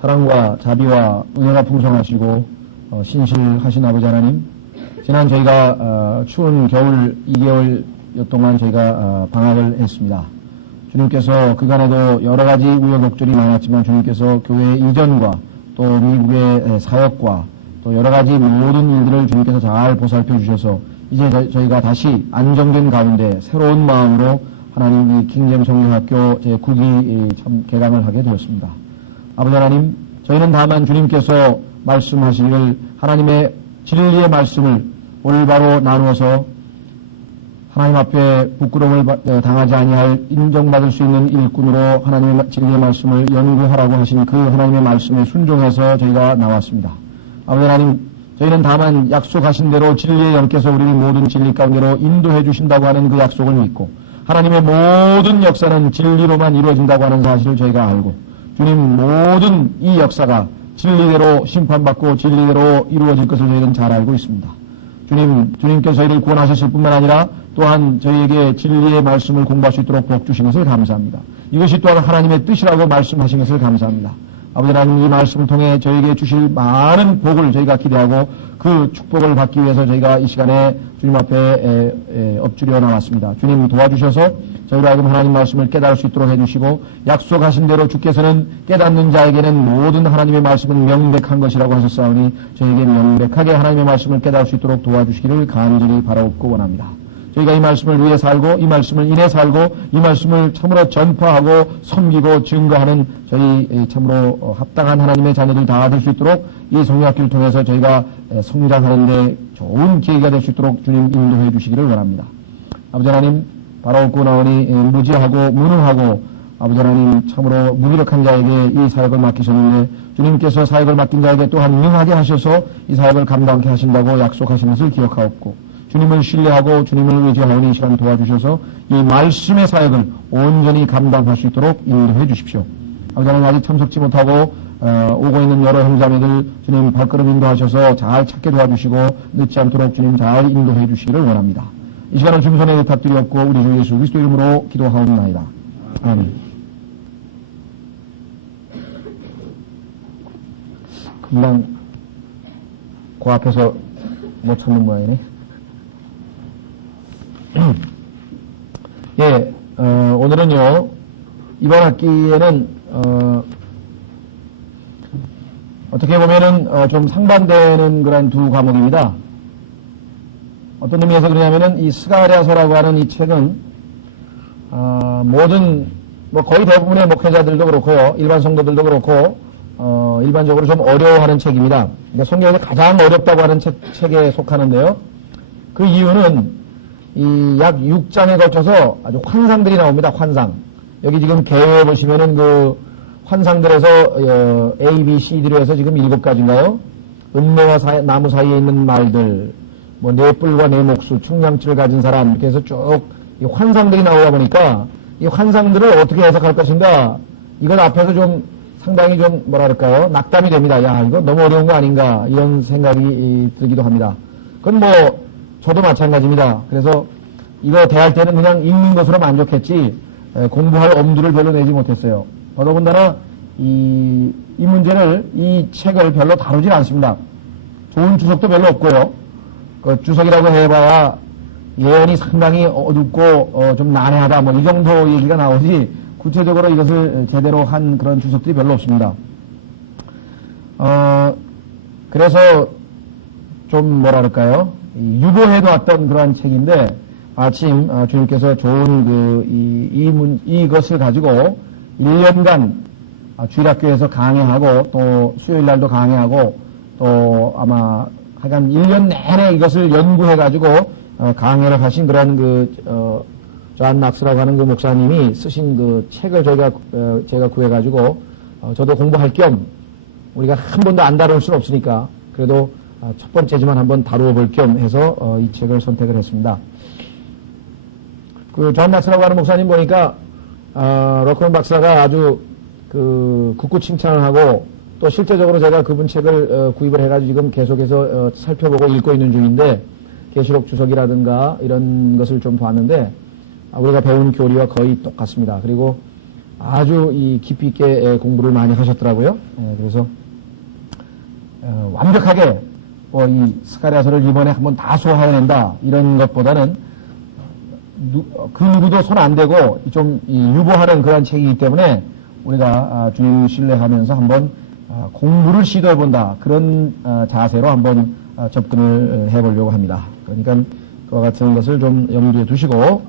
사랑과 자비와 은혜가 풍성하시고 신실하신 아버지 하나님, 지난 저희가 추운 겨울 2개월 동안 저희가 방학을 했습니다. 주님께서 그간에도 여러 가지 우여곡절이 많았지만 주님께서 교회 이전과 또 미국의 사역과 또 여러 가지 모든 일들을 주님께서 잘 보살펴 주셔서 이제 저희가 다시 안정된 가운데 새로운 마음으로 하나님 이 킹잼 성경학교 제9기 참 개강을 하게 되었습니다. 아버지 하나님, 저희는 다만 주님께서 말씀하시기를 하나님의 진리의 말씀을 올바로 나누어서 하나님 앞에 부끄러움을 당하지 아니할 인정받을 수 있는 일꾼으로 하나님의 진리의 말씀을 연구하라고 하신 그 하나님의 말씀에 순종해서 저희가 나왔습니다. 아버지 하나님, 저희는 다만 약속하신 대로 진리의 영께서 우리를 모든 진리 가운데로 인도해 주신다고 하는 그 약속을 믿고 하나님의 모든 역사는 진리로만 이루어진다고 하는 사실을 저희가 알고 주님 모든 이 역사가 진리대로 심판받고 진리대로 이루어질 것을 저희는 잘 알고 있습니다. 주님께서 저희를 구원하셨을 뿐만 아니라 또한 저희에게 진리의 말씀을 공부할 수 있도록 복 주신 것을 감사합니다. 이것이 또한 하나님의 뜻이라고 말씀하신 것을 감사합니다. 아버지 하나님, 이 말씀을 통해 저희에게 주실 많은 복을 저희가 기대하고 그 축복을 받기 위해서 저희가 이 시간에 주님 앞에 엎드려 나왔습니다. 주님 도와주셔서 저희로 하여금 하나님 말씀을 깨달을 수 있도록 해주시고 약속하신 대로 주께서는 깨닫는 자에게는 모든 하나님의 말씀은 명백한 것이라고 하셨사오니 저에게 명백하게 하나님의 말씀을 깨달을 수 있도록 도와주시기를 간절히 바라옵고 원합니다. 저희가 이 말씀을 위해 살고 이 말씀을 인해 살고 이 말씀을 참으로 전파하고 섬기고 증거하는 저희 참으로 합당한 하나님의 자녀들 다 될 수 있도록 이 성경학교를 통해서 저희가 성장하는 데 좋은 기회가 될 수 있도록 주님 인도해 주시기를 원합니다. 아버지 하나님, 바라옵고 나오니 무지하고 무능하고 아버지 하나님 참으로 무기력한 자에게 이 사역을 맡기셨는데 주님께서 사역을 맡긴 자에게 또한 능하게 하셔서 이 사역을 감당케 하신다고 약속하신 것을 기억하옵고 주님을 신뢰하고 주님을 의지하오니 이 시간 도와주셔서 이 말씀의 사역을 온전히 감당할 수 있도록 인도해 주십시오. 아버지 하나님, 아직 참석지 못하고 오고 있는 여러 형제자매들 주님 발걸음 인도하셔서 잘 찾게 도와주시고 늦지 않도록 주님 잘 인도해 주시기를 원합니다. 이 시간은 주님 손에 부탁드렸고 우리 주 예수 그리스도 이름으로 기도하옵나이다. 아멘. 금방 그 앞에서 못 찾는 모양이네. 예, 오늘은요, 이번 학기에는, 어떻게 보면은, 좀 상반되는 그런 두 과목입니다. 어떤 의미에서 그러냐면은, 이 스가랴서라고 하는 이 책은, 모든, 거의 대부분의 목회자들도 그렇고요, 일반 성도들도 그렇고, 일반적으로 좀 어려워하는 책입니다. 그러니까 성경에서 가장 어렵다고 하는 책에 속하는데요. 그 이유는, 이 약 6장에 걸쳐서 아주 환상들이 나옵니다. 환상. 여기 지금 개요에 보시면은 그 환상들에서 A, B, C, D로 해서 지금 7가지인가요? 은매와 나무 사이에 있는 말들, 네 뿔과 네 목수, 충량치를 가진 사람, 이렇게 해서 쭉 이 환상들이 나오다 보니까 이 환상들을 어떻게 해석할 것인가, 이건 앞에서 좀 상당히 좀 뭐랄까요? 낙담이 됩니다. 야, 이거 너무 어려운 거 아닌가, 이런 생각이 들기도 합니다. 그건 저도 마찬가지입니다. 그래서 이거 대할 때는 그냥 읽는 것으로 만족했지 공부할 엄두를 별로 내지 못했어요. 더더군다나 이 문제를, 이 책을 별로 다루질 않습니다. 좋은 주석도 별로 없고요. 그 주석이라고 해봐야 예언이 상당히 어둡고 좀 난해하다 이 정도 얘기가 나오지 구체적으로 이것을 제대로 한 그런 주석들이 별로 없습니다. 그래서 좀 뭐랄까요? 유보해놓았던 그러한 책인데 마침 주님께서 좋은 이것을 가지고 1년간 주일학교에서 강의하고 또 수요일날도 강의하고 또 아마 하여간 1년 내내 이것을 연구해가지고 강의를 하신 그런 존 막스라고 하는 그 목사님이 쓰신 그 책을 제가 구해가지고 저도 공부할 겸 우리가 한 번도 안 다룰 수는 없으니까 그래도 첫 번째지만 한번 다루어 볼 겸 해서 이 책을 선택을 했습니다. 그 존 박사라고 하는 목사님 보니까 로크론 박사가 아주 굳고 칭찬을 하고 또 실제적으로 제가 그분 책을 구입을 해가지고 지금 계속해서 살펴보고 읽고 있는 중인데 계시록 주석이라든가 이런 것을 좀 봤는데 우리가 배운 교리와 거의 똑같습니다. 그리고 아주 깊이 있게 공부를 많이 하셨더라고요. 그래서 완벽하게 이 스가랴서를 이번에 한번 다 소화해낸다 이런 것보다는 그 누구도 손 안 대고 좀 유보하는 그런 책이기 때문에 우리가 주의 신뢰하면서 한번 공부를 시도해본다 그런 자세로 한번 접근을 해보려고 합니다. 그러니까 그와 같은 것을 좀 염두에 두시고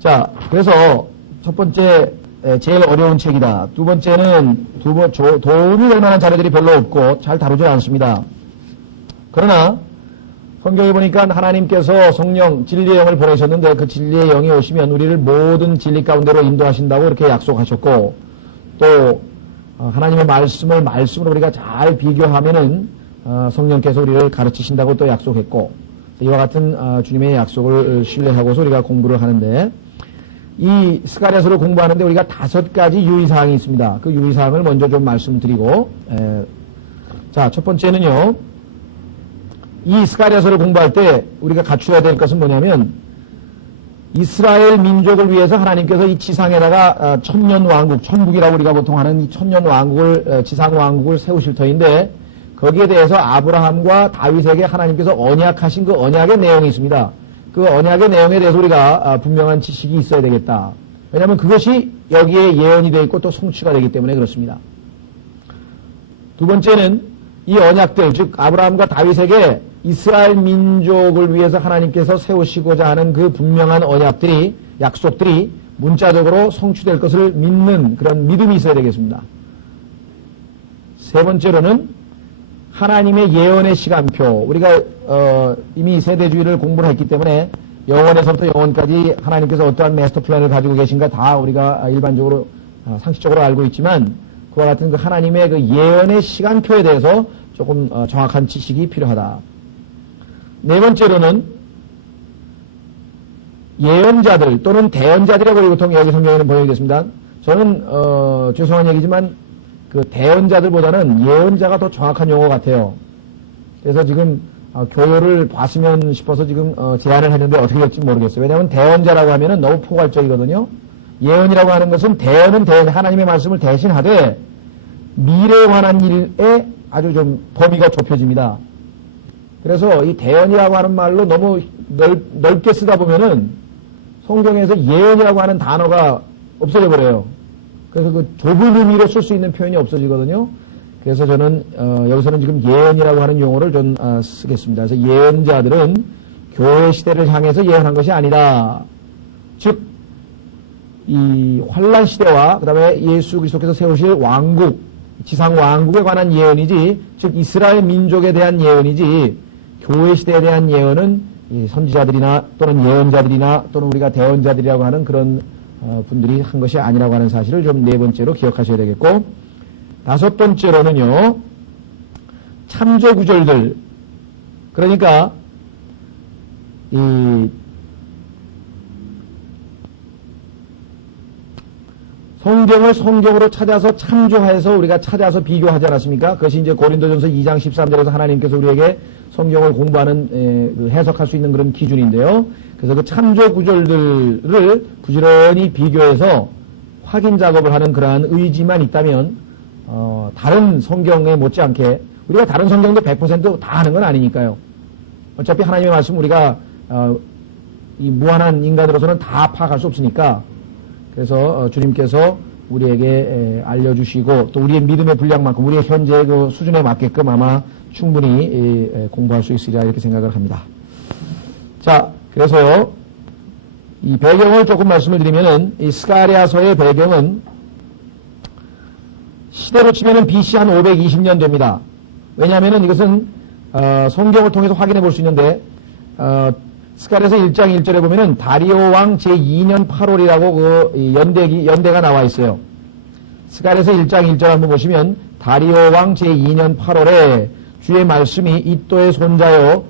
자, 그래서 첫 번째 제일 어려운 책이다. 두 번째는 도움이 될 만한 자료들이 별로 없고 잘 다루지 않습니다. 그러나 성경에 보니까 하나님께서 성령, 진리의 영을 보내셨는데 그 진리의 영이 오시면 우리를 모든 진리 가운데로 인도하신다고 이렇게 약속하셨고 또 하나님의 말씀으로 우리가 잘 비교하면은 성령께서 우리를 가르치신다고 또 약속했고 이와 같은 주님의 약속을 신뢰하고서 우리가 공부를 하는데 이 스가랴서를 공부하는데 우리가 5가지 유의사항이 있습니다. 그 유의사항을 먼저 좀 말씀드리고 자, 첫 번째는요. 이 스가랴서를 공부할 때 우리가 갖추어야 될 것은 뭐냐면 이스라엘 민족을 위해서 하나님께서 이 지상에다가 천년왕국, 천국이라고 우리가 보통 하는 이 천년왕국을 지상왕국을 세우실 터인데 거기에 대해서 아브라함과 다윗에게 하나님께서 언약하신 그 언약의 내용이 있습니다. 그 언약의 내용에 대해서 우리가 분명한 지식이 있어야 되겠다. 왜냐하면 그것이 여기에 예언이 되어 있고 또 성취가 되기 때문에 그렇습니다. 두 번째는 이 언약들, 즉 아브라함과 다윗에게 이스라엘 민족을 위해서 하나님께서 세우시고자 하는 그 분명한 언약들이, 약속들이 문자적으로 성취될 것을 믿는 그런 믿음이 있어야 되겠습니다. 세 번째로는 하나님의 예언의 시간표. 우리가 이미 세대주의를 공부를 했기 때문에 영원에서부터 영원까지 하나님께서 어떠한 마스터 플랜을 가지고 계신가 다 우리가 일반적으로 상식적으로 알고 있지만 그와 같은 그 하나님의 그 예언의 시간표에 대해서 조금 정확한 지식이 필요하다. 네 번째로는 예언자들 또는 대언자들이라고 보통 여기 성경에는 번역이 됐습니다. 저는 죄송한 얘기지만 그 대언자들보다는 예언자가 더 정확한 용어 같아요. 그래서 지금 교요를 봤으면 싶어서 지금 제안을 했는데 어떻게 될지 모르겠어요. 왜냐하면 대언자라고 하면은 너무 포괄적이거든요. 예언이라고 하는 것은 대언은 하나님의 말씀을 대신하되 미래에 관한 일에 아주 좀 범위가 좁혀집니다. 그래서 이 대언이라고 하는 말로 너무 넓게 쓰다 보면은 성경에서 예언이라고 하는 단어가 없어져 버려요. 그래서 그 좁은 의미로 쓸 수 있는 표현이 없어지거든요. 그래서 저는 여기서는 지금 예언이라고 하는 용어를 좀 쓰겠습니다. 그래서 예언자들은 교회 시대를 향해서 예언한 것이 아니다. 즉 이 환란 시대와 그다음에 예수 그리스도께서 세우실 왕국, 지상 왕국에 관한 예언이지, 즉 이스라엘 민족에 대한 예언이지 교회 시대에 대한 예언은 이 선지자들이나 또는 예언자들이나 또는 우리가 대언자들이라고 하는 그런 분들이 한 것이 아니라고 하는 사실을 좀 네 번째로 기억하셔야 되겠고, 다섯 번째로는요, 참조 구절들. 그러니까 이 성경을 성경으로 찾아서 참조해서 우리가 찾아서 비교하지 않았습니까? 그것이 이제 고린도전서 2장 13절에서 하나님께서 우리에게 성경을 공부하는 해석할 수 있는 그런 기준인데요. 그래서 그 참조 구절들을 부지런히 비교해서 확인 작업을 하는 그러한 의지만 있다면 다른 성경에 못지않게 우리가 다른 성경도 100%다 하는 건 아니니까요. 어차피 하나님의 말씀 우리가 이 무한한 인간으로서는 다 파악할 수 없으니까, 그래서 주님께서 우리에게 알려주시고 또 우리의 믿음의 분량만큼 우리의 현재의 그 수준에 맞게끔 아마 충분히 공부할 수 있으리라 이렇게 생각을 합니다. 자, 그래서 이 배경을 조금 말씀을 드리면은 이 스가랴서의 배경은 시대로 치면은 BC 한 520년 됩니다. 왜냐하면은 이것은 성경을 통해서 확인해 볼 수 있는데 스가랴서 1장 1절에 보면은 다리오 왕 제2년 8월이라고 그 연대가 나와 있어요. 스가랴서 1장 1절 한번 보시면 다리오 왕 제2년 8월에 주의 말씀이 이또의 손자요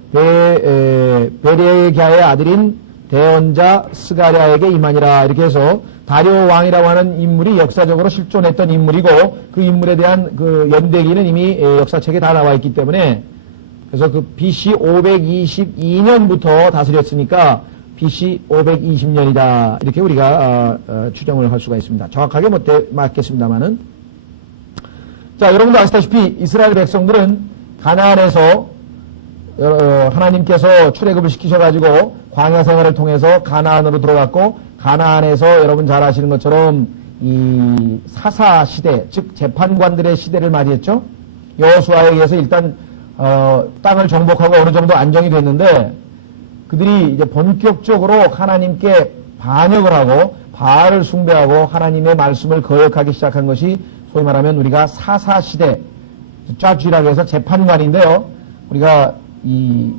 베레갸의 아들인 대언자 스가랴에게 임하니라. 이렇게 해서 다리오 왕이라고 하는 인물이 역사적으로 실존했던 인물이고 그 인물에 대한 그 연대기는 이미 역사책에 다 나와 있기 때문에, 그래서 그 BC 522년부터 다스렸으니까 BC 520년이다. 이렇게 우리가 추정을 할 수가 있습니다. 정확하게 못 맞겠습니다만은. 자, 여러분도 아시다시피 이스라엘 백성들은 가나안에서 하나님께서 출애굽을 시키셔가지고 광야 생활을 통해서 가나안으로 들어갔고, 가나안에서 여러분 잘 아시는 것처럼 이 사사 시대, 즉 재판관들의 시대를 맞이했죠. 여호수아에 의해서 일단 땅을 정복하고 어느 정도 안정이 됐는데, 그들이 이제 본격적으로 하나님께 반역을 하고 바알을 숭배하고 하나님의 말씀을 거역하기 시작한 것이 소위 말하면 우리가 사사 시대, 짜쥐라고 해서 재판관인데요. 우리가 이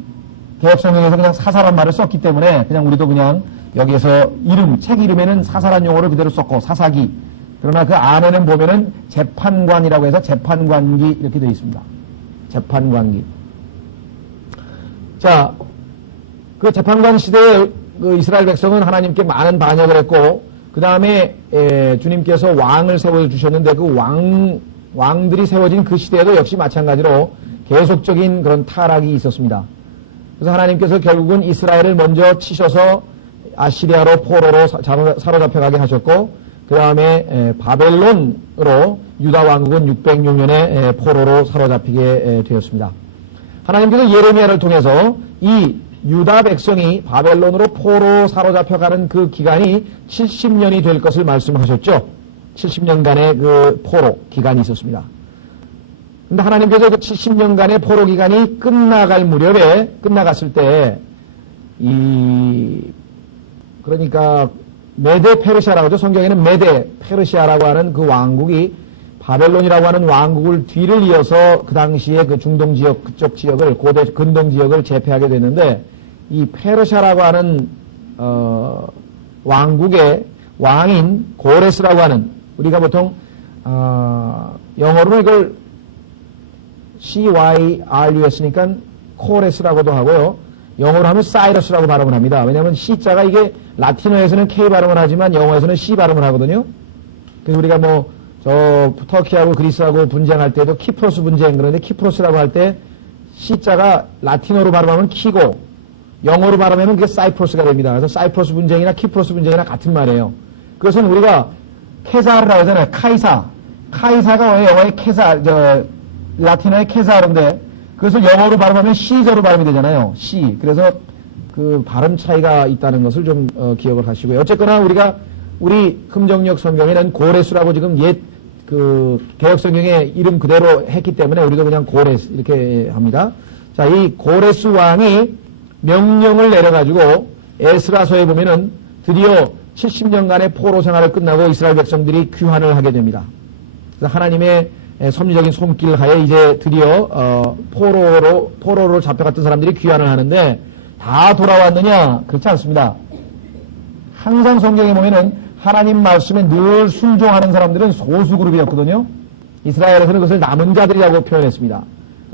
개혁성경에서 그냥 사사란 말을 썼기 때문에 그냥 우리도 그냥 여기에서 책 이름에는 사사란 용어를 그대로 썼고 사사기. 그러나 그 안에는 보면은 재판관이라고 해서 재판관기 이렇게 되어 있습니다. 재판관기. 자, 그 재판관 시대에 그 이스라엘 백성은 하나님께 많은 반역을 했고, 그 다음에 주님께서 왕을 세워주셨는데 그 왕들이 세워진 그 시대에도 역시 마찬가지로 계속적인 그런 타락이 있었습니다. 그래서 하나님께서 결국은 이스라엘을 먼저 치셔서 아시리아로 포로로 사로잡혀가게 하셨고, 그 다음에 바벨론으로 유다 왕국은 606년에 포로로 사로잡히게 되었습니다. 하나님께서 예레미야를 통해서 이 유다 백성이 바벨론으로 포로 사로잡혀가는 그 기간이 70년이 될 것을 말씀하셨죠. 70년간의 그 포로 기간이 있었습니다. 근데 하나님께서 그 70년간의 포로 기간이 끝나갔을 때, 그러니까 메데 페르시아라고 하죠. 성경에는 메데 페르시아라고 하는 그 왕국이 바벨론이라고 하는 왕국을 뒤를 이어서 그 당시에 그 중동 지역, 그쪽 지역을, 고대 근동 지역을 제패하게 됐는데, 이 페르시아라고 하는, 왕국의 왕인 고레스라고 하는, 우리가 보통, 영어로는 이걸 CYRUS니까 코레스라고도 하고요. 영어로 하면 사이러스라고 발음을 합니다. 왜냐하면 C자가 이게 라틴어에서는 K 발음을 하지만 영어에서는 C 발음을 하거든요. 그래서 우리가 뭐, 터키하고 그리스하고 분쟁할 때도 키프로스 분쟁, 그런데 키프로스라고 할 때 C자가 라틴어로 발음하면 키고 영어로 발음하면 그게 사이프러스가 됩니다. 그래서 사이프러스 분쟁이나 키프로스 분쟁이나 같은 말이에요. 그것은 우리가 케사르라고 하잖아요. 카이사가 영어의 라틴어의 케사르인데 그것을 영어로 발음하면 시저로 발음이 되잖아요. 시. 그래서 그 발음 차이가 있다는 것을 좀 기억을 하시고요. 어쨌거나 우리 금정역 성경에는 고레스라고 지금 개혁 성경의 이름 그대로 했기 때문에 우리도 그냥 고레스 이렇게 합니다. 자, 이 고레스 왕이 명령을 내려가지고 에스라서에 보면은 드디어 70년간의 포로 생활을 끝나고 이스라엘 백성들이 귀환을 하게 됩니다. 그래서 하나님의 섭리적인 손길 하에 이제 드디어 포로로 잡혀갔던 사람들이 귀환을 하는데 다 돌아왔느냐? 그렇지 않습니다. 항상 성경에 보면은 하나님 말씀에 늘 순종하는 사람들은 소수 그룹이었거든요. 이스라엘에서는 그것을 남은 자들이라고 표현했습니다.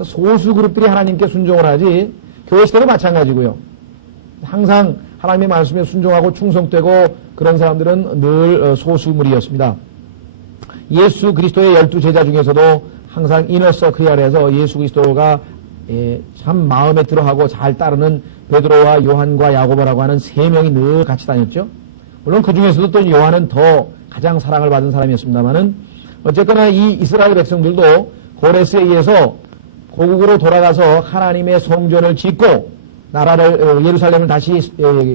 소수 그룹들이 하나님께 순종을 하지 교회 시대도 마찬가지고요. 항상 하나님의 말씀에 순종하고 충성되고 그런 사람들은 늘 소수물이었습니다. 예수 그리스도의 12제자 중에서도 항상 이너서클 아래에서 예수 그리스도가 참 마음에 들어하고 잘 따르는 베드로와 요한과 야고보라고 하는 세 명이 늘 같이 다녔죠. 물론 그 중에서도 또 요한은 더 가장 사랑을 받은 사람이었습니다만은 어쨌거나 이 이스라엘 백성들도 고레스에 의해서 고국으로 돌아가서 하나님의 성전을 짓고 나라를 예루살렘을 다시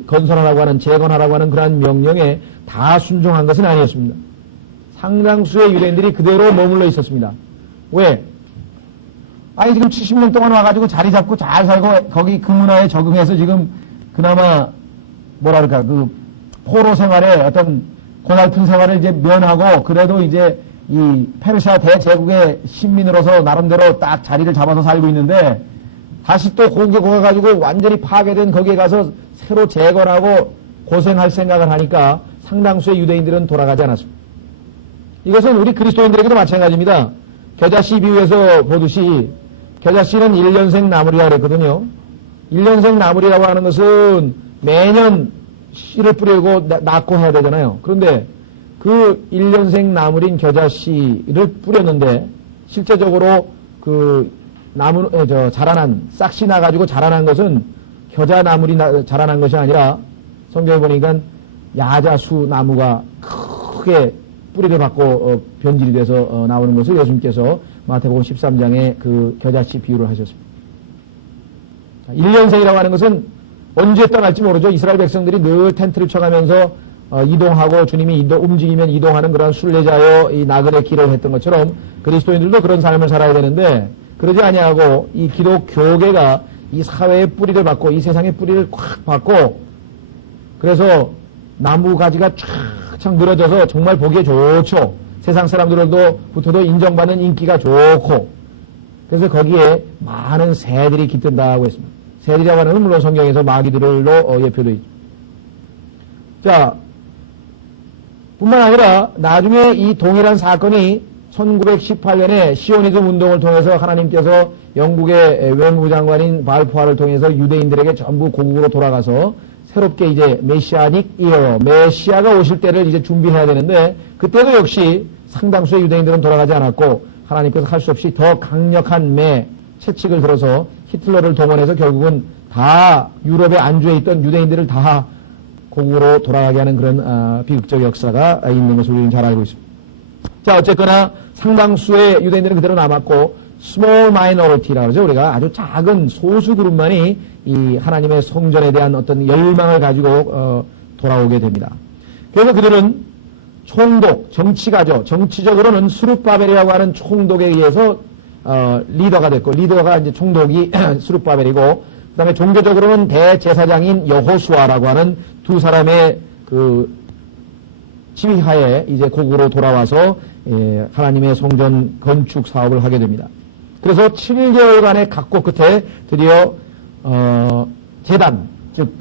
건설하라고 하는 재건하라고 하는 그러한 명령에 다 순종한 것은 아니었습니다. 상당수의 유대인들이 그대로 머물러 있었습니다. 왜? 아니 지금 70년 동안 와가지고 자리 잡고 잘 살고 거기 그 문화에 적응해서 지금 그나마 뭐라 그럴까 그 포로 생활에 어떤 고달픈 생활을 이제 면하고 그래도 이제 이 페르시아 대제국의 신민으로서 나름대로 딱 자리를 잡아서 살고 있는데 다시 또 거기에 가가지고 완전히 파괴된 거기에 가서 새로 재건하고 고생할 생각을 하니까 상당수의 유대인들은 돌아가지 않았습니다. 이것은 우리 그리스도인들에게도 마찬가지입니다. 겨자씨 비유에서 보듯이 겨자씨는 1년생 나물이라 그랬거든요. 1년생 나물이라고 하는 것은 매년 씨를 뿌리고 낳고 해야 되잖아요. 그런데 그 1년생 나물인 겨자씨를 뿌렸는데 실제적으로 그 자라난 싹씨 나가지고 자라난 것은 겨자나물이 자라난 것이 아니라 성경에 보니까 야자수 나무가 크게 뿌리를 받고 변질이 돼서 나오는 것을 예수님께서 마태복음 13장에 그 겨자씨 비유를 하셨습니다. 1년생이라고 하는 것은 언제 떠날지 모르죠. 이스라엘 백성들이 늘 텐트를 쳐가면서 이동하고 주님이 움직이면 이동하는 그런 순례자여 이 나그네 길을 했던 것처럼 그리스도인들도 그런 삶을 살아야 되는데 그러지 아니하고 이 기독교계가 이 사회의 뿌리를 받고 이 세상의 뿌리를 콱 받고 그래서 나무 가지가 쫙쫙 늘어져서 정말 보기에 좋죠. 세상 사람들로부터도 인정받는 인기가 좋고 그래서 거기에 많은 새들이 깃든다고 했습니다. 새들이라고 하는 건 물론 성경에서 마귀들로 예표되어 있죠. 자, 뿐만 아니라 나중에 이 동일한 사건이 1918년에 시오니즘 운동을 통해서 하나님께서 영국의 외무부 장관인 발포아를 통해서 유대인들에게 전부 고국으로 돌아가서 새롭게 이제 메시아닉 이어 메시아가 오실 때를 이제 준비해야 되는데 그때도 역시 상당수의 유대인들은 돌아가지 않았고 하나님께서 할 수 없이 더 강력한 채찍을 들어서 히틀러를 동원해서 결국은 다 유럽에 안주해 있던 유대인들을 다 고국으로 돌아가게 하는 그런 비극적 역사가 있는 것을 우리는 잘 알고 있습니다. 자, 어쨌거나 상당수의 유대인들은 그대로 남았고 small minority라고 그러죠. 우리가 아주 작은 소수 그룹만이 이 하나님의 성전에 대한 어떤 열망을 가지고 돌아오게 됩니다. 그래서 그들은 총독, 정치가죠. 정치적으로는 스룹바벨이라고 하는 총독에 의해서 리더가 됐고 리더가 이제 총독이 스룹바벨이고 그다음에 종교적으로는 대제사장인 여호수아라고 하는 두 사람의 그 지휘하에 이제 고국으로 돌아와서 하나님의 성전 건축 사업을 하게 됩니다. 그래서 7개월간의 각고 끝에 드디어 제단, 즉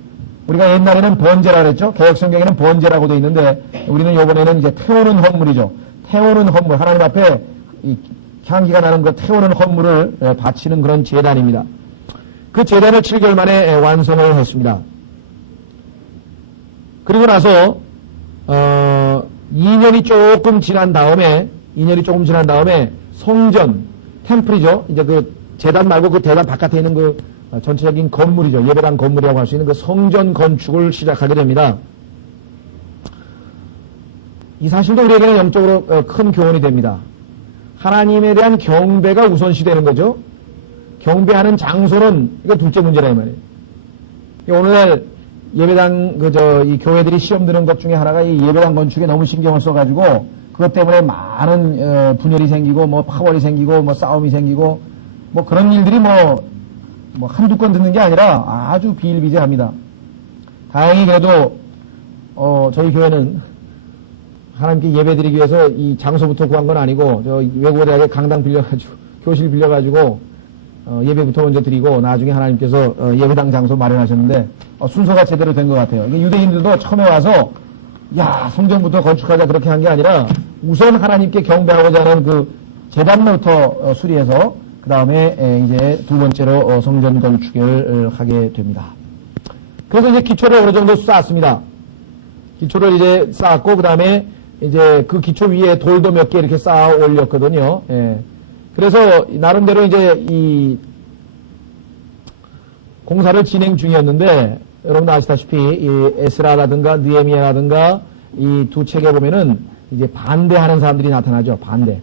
우리가 옛날에는 번제라 그랬죠. 개혁성경에는 번제라고 되어 있는데 우리는 이번에는 이제 태우는 헌물이죠. 태우는 헌물, 하나님 앞에 이 향기가 나는 그 태우는 헌물을 바치는 그런 제단입니다. 그 제단을 7개월 만에 완성을 했습니다. 그리고 나서 2년이 조금 지난 다음에 성전 템플이죠. 이제 그 제단 말고 그 대단 바깥에 있는 그 전체적인 건물이죠. 예배당 건물이라고 할 수 있는 그 성전 건축을 시작하게 됩니다. 이 사실도 우리에게는 영적으로 큰 교훈이 됩니다. 하나님에 대한 경배가 우선시되는 거죠. 경배하는 장소는 이거 둘째 문제라 이 말이에요. 오늘날 예배당 이 교회들이 시험 드는 것 중에 하나가 이 예배당 건축에 너무 신경을 써가지고 그것 때문에 많은 분열이 생기고 뭐 파벌이 생기고 뭐 싸움이 생기고 뭐 그런 일들이 뭐 한두 건 듣는 게 아니라 아주 비일비재합니다. 다행히 그래도 저희 교회는 하나님께 예배드리기 위해서 이 장소부터 구한 건 아니고 저 외국어대학에 강당 빌려가지고 교실 빌려가지고 예배부터 먼저 드리고 나중에 하나님께서 예배당 장소 마련하셨는데 순서가 제대로 된 것 같아요. 유대인들도 처음에 와서 야 성전부터 건축하자 그렇게 한 게 아니라 우선 하나님께 경배하고자 하는 그 제단부터 수리해서 그 다음에 이제 두 번째로 성전 건축을 하게 됩니다. 그래서 이제 기초를 어느 정도 쌓았습니다. 기초를 이제 쌓았고 그 다음에 이제 그 기초 위에 돌도 몇 개 이렇게 쌓아 올렸거든요. 예. 그래서 나름대로 이제 이 공사를 진행 중이었는데 여러분 아시다시피 이 에스라라든가 느헤미야라든가 이 두 책에 보면은 이제 반대하는 사람들이 나타나죠. 반대.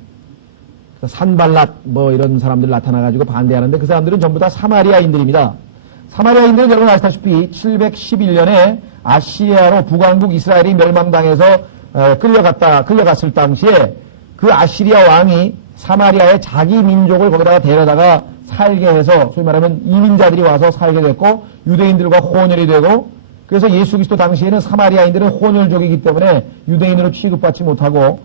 산발랏 뭐 이런 사람들 나타나가지고 반대하는데 그 사람들은 전부 다 사마리아인들입니다. 사마리아인들은 여러분 아시다시피 711년에 아시리아로 북왕국 이스라엘이 멸망당해서 끌려갔을 당시에 그 아시리아 왕이 사마리아의 자기 민족을 거기다가 데려다가 살게 해서 소위 말하면 이민자들이 와서 살게 됐고 유대인들과 혼혈이 되고 그래서 예수 그리스도 당시에는 사마리아인들은 혼혈족이기 때문에 유대인으로 취급받지 못하고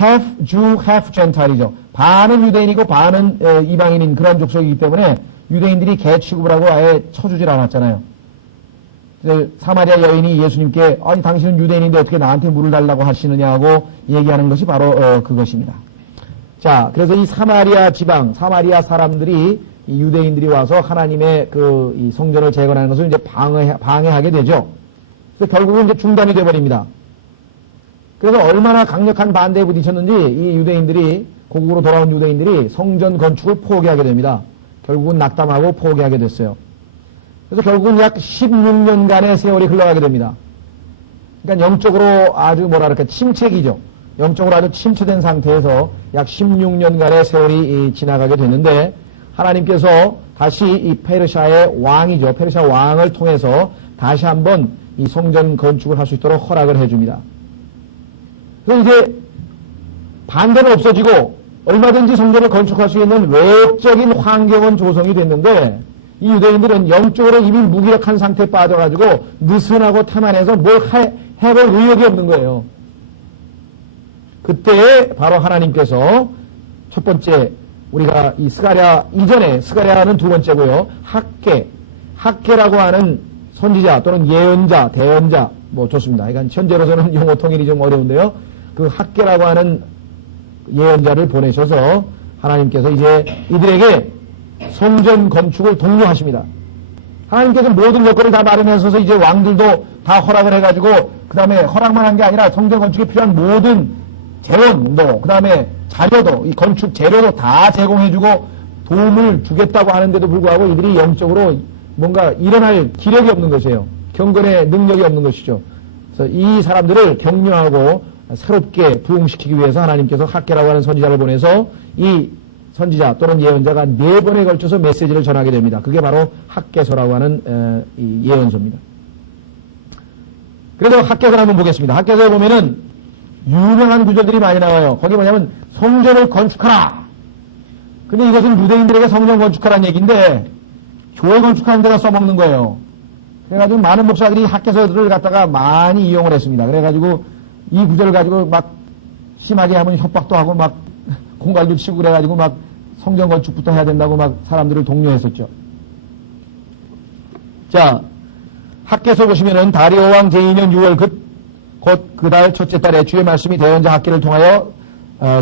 half Jew, half Gentile이죠. 반은 유대인이고 반은 이방인인 그런 족속이기 때문에 유대인들이 개 취급을 하고 아예 쳐주질 않았잖아요. 사마리아 여인이 예수님께 아니 당신은 유대인인데 어떻게 나한테 물을 달라고 하시느냐고 얘기하는 것이 바로 그것입니다. 자, 그래서 이 사마리아 지방, 사마리아 사람들이 이 유대인들이 와서 하나님의 이 성전을 재건하는 것을 이제 방해하게 되죠. 그래서 결국은 이제 중단이 돼버립니다. 그래서 얼마나 강력한 반대에 부딪혔는지 이 유대인들이 고국으로 돌아온 유대인들이 성전 건축을 포기하게 됩니다. 결국은 낙담하고 포기하게 됐어요. 그래서 결국은 약 16년간의 세월이 흘러가게 됩니다. 그러니까 영적으로 아주 뭐랄까 침체기죠. 영적으로 아주 침체된 상태에서 약 16년간의 세월이 지나가게 됐는데 하나님께서 다시 이 페르시아의 왕이죠. 페르시아 왕을 통해서 다시 한번 이 성전 건축을 할 수 있도록 허락을 해줍니다. 그래서 이제 반대는 없어지고 얼마든지 성전을 건축할 수 있는 외적인 환경은 조성이 됐는데 이 유대인들은 영적으로 이미 무기력한 상태에 빠져가지고 느슨하고 태만해서 뭘 해볼 의욕이 없는 거예요. 그때 바로 하나님께서 첫 번째 우리가 이 스가랴 이전에 스가랴는 두 번째고요. 학계라고 하는 선지자 또는 예언자, 대언자 뭐 좋습니다. 그러니까 현재로서는 용어 통일이 좀 어려운데요. 그 학계라고 하는 예언자를 보내셔서 하나님께서 이제 이들에게 성전 건축을 독려하십니다. 하나님께서 모든 여건을 다 마련해서 이제 왕들도 다 허락을 해가지고 그 다음에 허락만 한 게 아니라 성전 건축에 필요한 모든 재원도 그 다음에 자료도 이 건축 재료도 다 제공해주고 도움을 주겠다고 하는데도 불구하고 이들이 영적으로 뭔가 일어날 기력이 없는 것이에요. 경건의 능력이 없는 것이죠. 그래서 이 사람들을 격려하고 새롭게 부흥시키기 위해서 하나님께서 학계라고 하는 선지자를 보내서 이 선지자 또는 예언자가 4번에 걸쳐서 메시지를 전하게 됩니다. 그게 바로 학계서라고 하는 이 예언서입니다. 그래서 학계서를 한번 보겠습니다. 학계서에 보면은 유명한 구절들이 많이 나와요. 거기 뭐냐면 성전을 건축하라. 근데 이것은 유대인들에게 성전 건축하라는 얘기인데 교회 건축하는 데가 써먹는 거예요. 그래가지고 많은 목사들이 학계서들을 갖다가 많이 이용을 했습니다. 그래가지고 이 구절을 가지고 막 심하게 하면 협박도 하고 막 공갈도 치고 그래가지고 막 성전 건축부터 해야 된다고 막 사람들을 독려했었죠. 자, 학계서 보시면은 다리오 왕 제2년 6월 곧 그 달 첫째 달에 주의 말씀이 대언자 학계를 통하여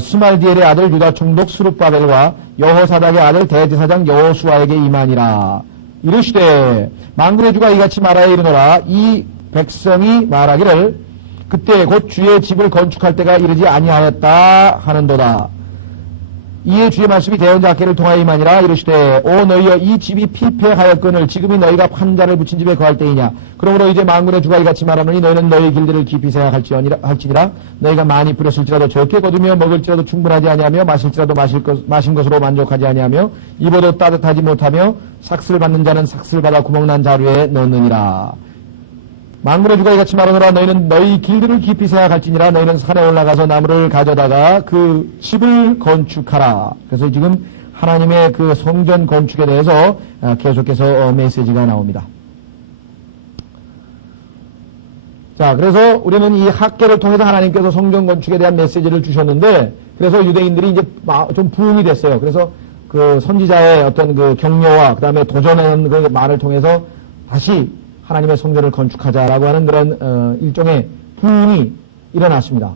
스말디엘의 아들 유다 총독 스룹바벨과 여호사닥의 아들 대제사장 여호수아에게 임하니라. 이르시되 만군의 주가 이같이 말하여 이르노라. 이 백성이 말하기를 그때 곧 주의 집을 건축할 때가 이르지 아니하였다 하는도다. 이에 주의 말씀이 대언자 학계를 통하여 임하니라. 이르시되 오 너희여 이 집이 피폐하였거늘 지금이 너희가 판자를 붙인 집에 거할 때이냐. 그러므로 이제 만군의 주가 이같이 말하노니 너희는 너희 길들을 깊이 생각할지니라. 너희가 많이 부렸을지라도 적게 거두며 먹을지라도 충분하지 아니하며 마실지라도 마신 것으로 만족하지 아니하며 입어도 따뜻하지 못하며 삭슬 받는 자는 삭슬 받아 구멍난 자루에 넣느니라. 만군의 주가 이같이 말하노라. 너희는 너희 길들을 깊이 생각할지니라. 너희는 산에 올라가서 나무를 가져다가 그 집을 건축하라. 그래서 지금 하나님의 그 성전 건축에 대해서 계속해서 메시지가 나옵니다. 자, 그래서 우리는 이 학계를 통해서 하나님께서 성전 건축에 대한 메시지를 주셨는데, 그래서 유대인들이 이제 좀 부흥이 됐어요. 그래서 그 선지자의 어떤 그 격려와 그 다음에 도전하는 그 말을 통해서 다시 하나님의 성전을 건축하자라고 하는 그런 일종의 부흥이 일어났습니다.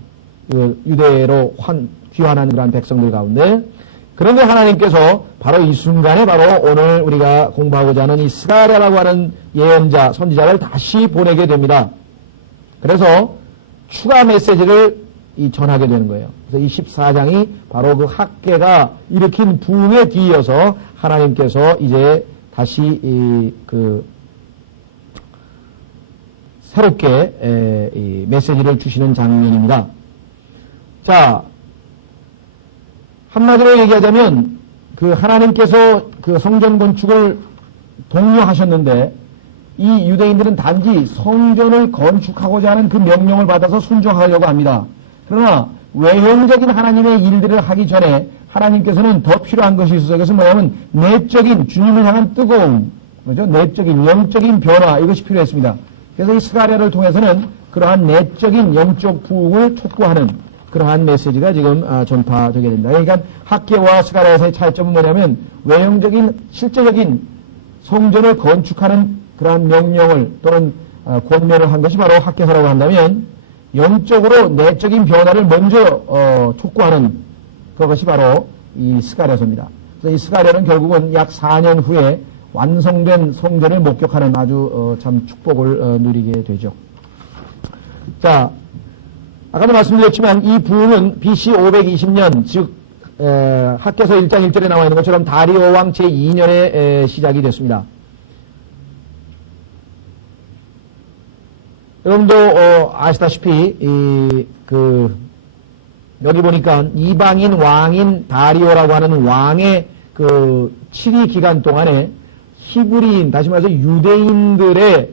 그 유대로 귀환한 그런 백성들 가운데. 그런데 하나님께서 바로 이 순간에 바로 오늘 우리가 공부하고자 하는 이 스가랴라고 하는 예언자, 선지자를 다시 보내게 됩니다. 그래서 추가 메시지를 전하게 되는 거예요. 그래서 이 14장이 바로 그 학계가 일으킨 부흥에 뒤이어서 하나님께서 이제 다시 새롭게 이 메시지를 주시는 장면입니다. 자, 한마디로 얘기하자면 그 하나님께서 그 성전 건축을 독려하셨는데 이 유대인들은 단지 성전을 건축하고자 하는 그 명령을 받아서 순종하려고 합니다. 그러나 외형적인 하나님의 일들을 하기 전에 하나님께서는 더 필요한 것이 있어서 그것은 뭐냐면 내적인 주님을 향한 뜨거움, 그죠? 내적인 영적인 변화 이것이 필요했습니다. 그래서 이 스가랴를 통해서는 그러한 내적인 영적 부흥을 촉구하는 그러한 메시지가 지금 전파되게 됩니다. 그러니까 학계와 스가랴에서의 차이점은 뭐냐면 외형적인 실제적인 성전을 건축하는 그러한 명령을 또는 권면을 한 것이 바로 학계서라고 한다면 영적으로 내적인 변화를 먼저 촉구하는 그것이 바로 이 스가랴서입니다. 그래서 이 스가랴는 결국은 약 4년 후에 완성된 성전을 목격하는 아주 참 축복을 누리게 되죠. 자, 아까도 말씀드렸지만 이 부흥은 BC 520년 즉 학계서 1장 1절에 나와 있는 것처럼 다리오 왕 제2년에 시작이 됐습니다. 여러분도, 아시다시피, 여기 보니까 이방인 왕인 다리오라고 하는 왕의 그 치리 기간 동안에 히브리인, 다시 말해서 유대인들의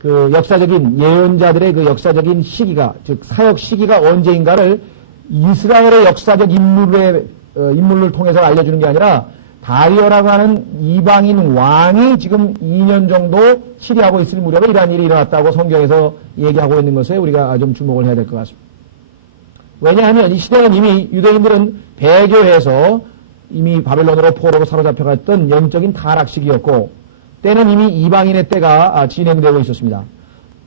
그 역사적인 예언자들의 그 역사적인 시기가, 즉 사역 시기가 언제인가를 이스라엘의 역사적 인물을 통해서 알려주는 게 아니라 다리오라고 하는 이방인 왕이 지금 2년 정도 치리하고 있을 무렵에 이러한 일이 일어났다고 성경에서 얘기하고 있는 것에 우리가 좀 주목을 해야 될 것 같습니다. 왜냐하면 이 시대는 이미 유대인들은 배교해서 이미 바벨론으로 포로로 사로잡혀갔던 영적인 타락 시기였고 때는 이미 이방인의 때가 진행되고 있었습니다.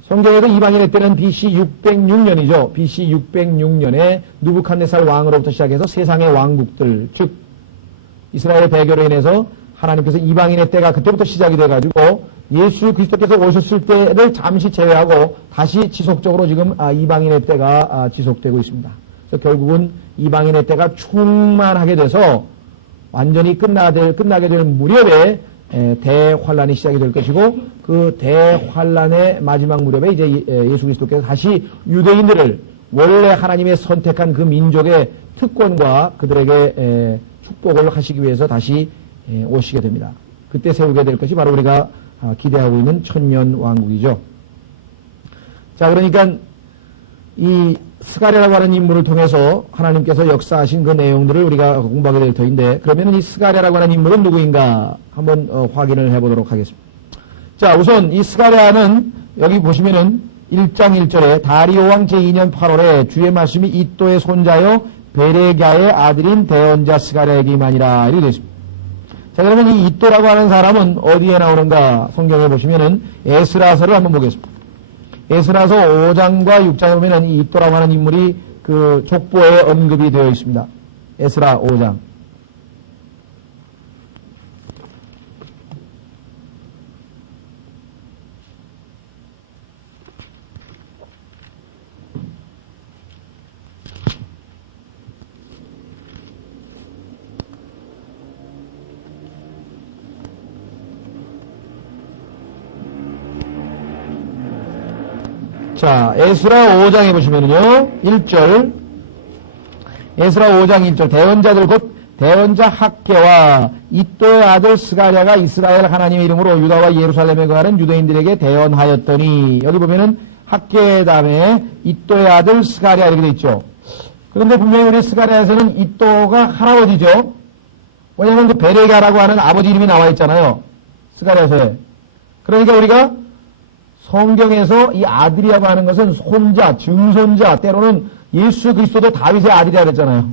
성경에도 이방인의 때는 BC 606년이죠. BC 606년에 누부갓네살 왕으로부터 시작해서 세상의 왕국들, 즉 이스라엘 배교로 인해서 하나님께서 이방인의 때가 그때부터 시작이 돼가지고 예수 그리스도께서 오셨을 때를 잠시 제외하고 다시 지속적으로 지금 이방인의 때가 지속되고 있습니다. 그래서 결국은 이방인의 때가 충만하게 돼서 완전히 끝나게 될 무렵에 대환란이 시작이 될 것이고 그 대환란의 마지막 무렵에 이제 예수 그리스도께서 다시 유대인들을 원래 하나님의 선택한 그 민족의 특권과 그들에게 축복을 하시기 위해서 다시 오시게 됩니다. 그때 세우게 될 것이 바로 우리가 기대하고 있는 천년 왕국이죠. 자, 그러니까 이 스가랴라고 하는 인물을 통해서 하나님께서 역사하신 그 내용들을 우리가 공부하게 될 터인데, 그러면 이 스가랴라고 하는 인물은 누구인가 한번 확인을 해보도록 하겠습니다. 자, 우선 이 스가랴는 여기 보시면은 1장 1절에 다리오 왕 제2년 8월에 주의 말씀이 이또의 손자요 베레갸의 아들인 대언자 스가랴에게만이라 이렇게 되어 있습니다. 자, 그러면 이 이또라고 하는 사람은 어디에 나오는가 성경에 보시면은 에스라서를 한번 보겠습니다. 에스라서 5장과 6장에 보면은 이 이또라고 하는 인물이 그 족보에 언급이 되어 있습니다. 에스라 5장. 자, 에스라 5장에 보시면은요, 1절. 에스라 5장 1절. 대언자들 곧 대언자 학개와 이또의 아들 스가랴가 이스라엘 하나님의 이름으로 유다와 예루살렘에 거하는 유대인들에게 대언하였더니, 여기 보면은 학개 다음에 이또의 아들 스가랴 이렇게 돼 있죠. 그런데 분명히 우리 스가랴에서는 이또가 할아버지죠. 왜냐하면 그 베레가라고 하는 아버지 이름이 나와 있잖아요. 스가랴서에. 그러니까 우리가 성경에서 이 아들이라고 하는 것은 손자, 증손자, 때로는 예수 그리스도도 다윗의 아들이라 그랬잖아요.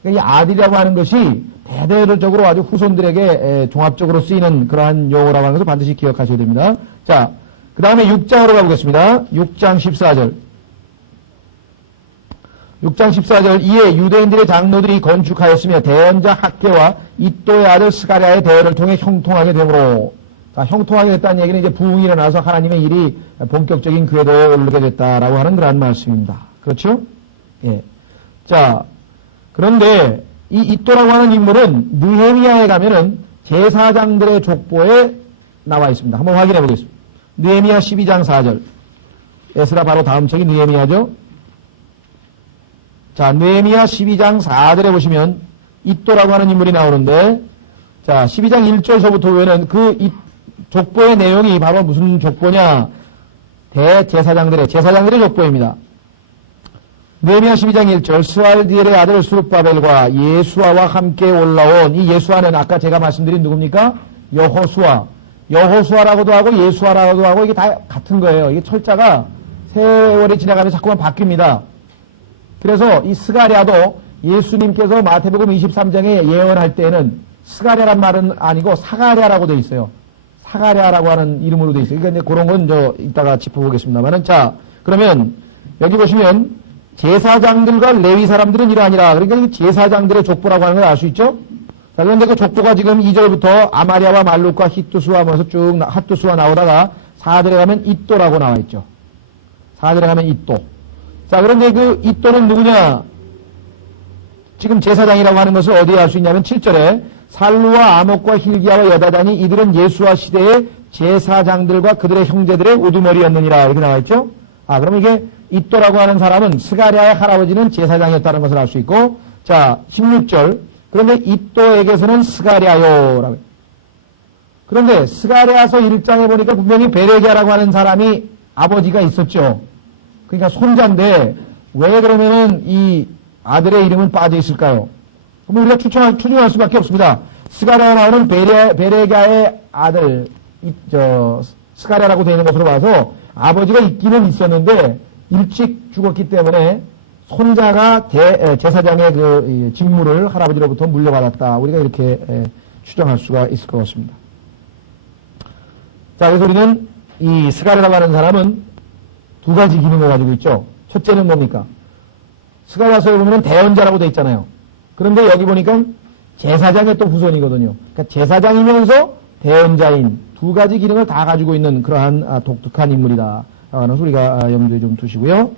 그러니까 이 아들이라고 하는 것이 대대적으로 아주 후손들에게 종합적으로 쓰이는 그러한 용어라고 하는 것을 반드시 기억하셔야 됩니다. 자, 그 다음에 6장으로 가보겠습니다. 6장 14절. 6장 14절. 이에 유대인들의 장로들이 건축하였으며 대언자 학개와 이또의 아들 스가랴의 대언을 통해 형통하게 되므로, 자, 형통하게 됐다는 얘기는 이제 부흥이 일어나서 하나님의 일이 본격적인 궤도에 오르게 됐다라고 하는 그런 말씀입니다. 그렇죠? 예. 자, 그런데 이 이또라고 하는 인물은 느헤미야에 가면은 제사장들의 족보에 나와 있습니다. 한번 확인해 보겠습니다. 느헤미야 12장 4절. 에스라 바로 다음 책이 느헤미야죠. 자, 느헤미야 12장 4절에 보시면 이또라고 하는 인물이 나오는데, 자, 12장 1절서부터 보면은 그 족보의 내용이 바로 무슨 족보냐? 제사장들의 족보입니다. 느헤미야 12장 1절. 스알디엘의 아들 스룹바벨과 예수아와 함께 올라온, 이 예수아는 아까 제가 말씀드린 누굽니까? 여호수아라고도 하고 예수아라고도 하고 이게 다 같은 거예요. 이게 철자가 세월이 지나가면서 자꾸만 바뀝니다. 그래서 이 스가랴도 예수님께서 마태복음 23장에 예언할 때는 스가랴란 말은 아니고 사가랴라고 되어 있어요. 사가랴라고 하는 이름으로 되어 있어요. 그러니까 그런 건 이따가 짚어보겠습니다만은, 자, 그러면 여기 보시면 제사장들과 레위 사람들은 이러하니라. 그러니까 이 제사장들의 족보라고 하는 걸 알 수 있죠? 자, 그런데 그 족보가 지금 2절부터 아마랴와 말룩과 히투스와 하면서 쭉 핫투스와 나오다가 4절에 가면 이또라고 나와 있죠. 4절에 가면 이또. 자, 그런데 그 이또는 누구냐? 지금 제사장이라고 하는 것을 어디에 알 수 있냐면 7절에 살루와 아목과 힐기야와 여다단이 이들은 예수와 시대의 제사장들과 그들의 형제들의 우두머리였느니라 이렇게 나와 있죠. 그러면 이게 이또라고 하는 사람은 스가랴의 할아버지는 제사장이었다는 것을 알 수 있고, 자, 16절. 그런데 이또에게서는 스가랴요라고. 그런데 스가랴서 1장에 보니까 분명히 베레기야라고 하는 사람이 아버지가 있었죠. 그러니까 손자인데 왜 그러면은 이 아들의 이름은 빠져 있을까요? 그럼 우리가 추정할 수밖에 없습니다. 스가랴에 나오는 베레기야의 아들, 스가랴라고 되어 있는 것으로 봐서 아버지가 있기는 있었는데 일찍 죽었기 때문에 손자가 제사장의 그 직무를 할아버지로부터 물려받았다. 우리가 이렇게 추정할 수가 있을 것 같습니다. 자, 그래서 우리는 이 스가랴라고 하는 사람은 두 가지 기능을 가지고 있죠. 첫째는 뭡니까? 스가랴서에 보면 대언자라고 되어 있잖아요. 그런데 여기 보니까 제사장의 또 후손이거든요. 그러니까 제사장이면서 대언자인 두 가지 기능을 다 가지고 있는 그러한 독특한 인물이다. 라는 우리가 염두에 좀 두시고요.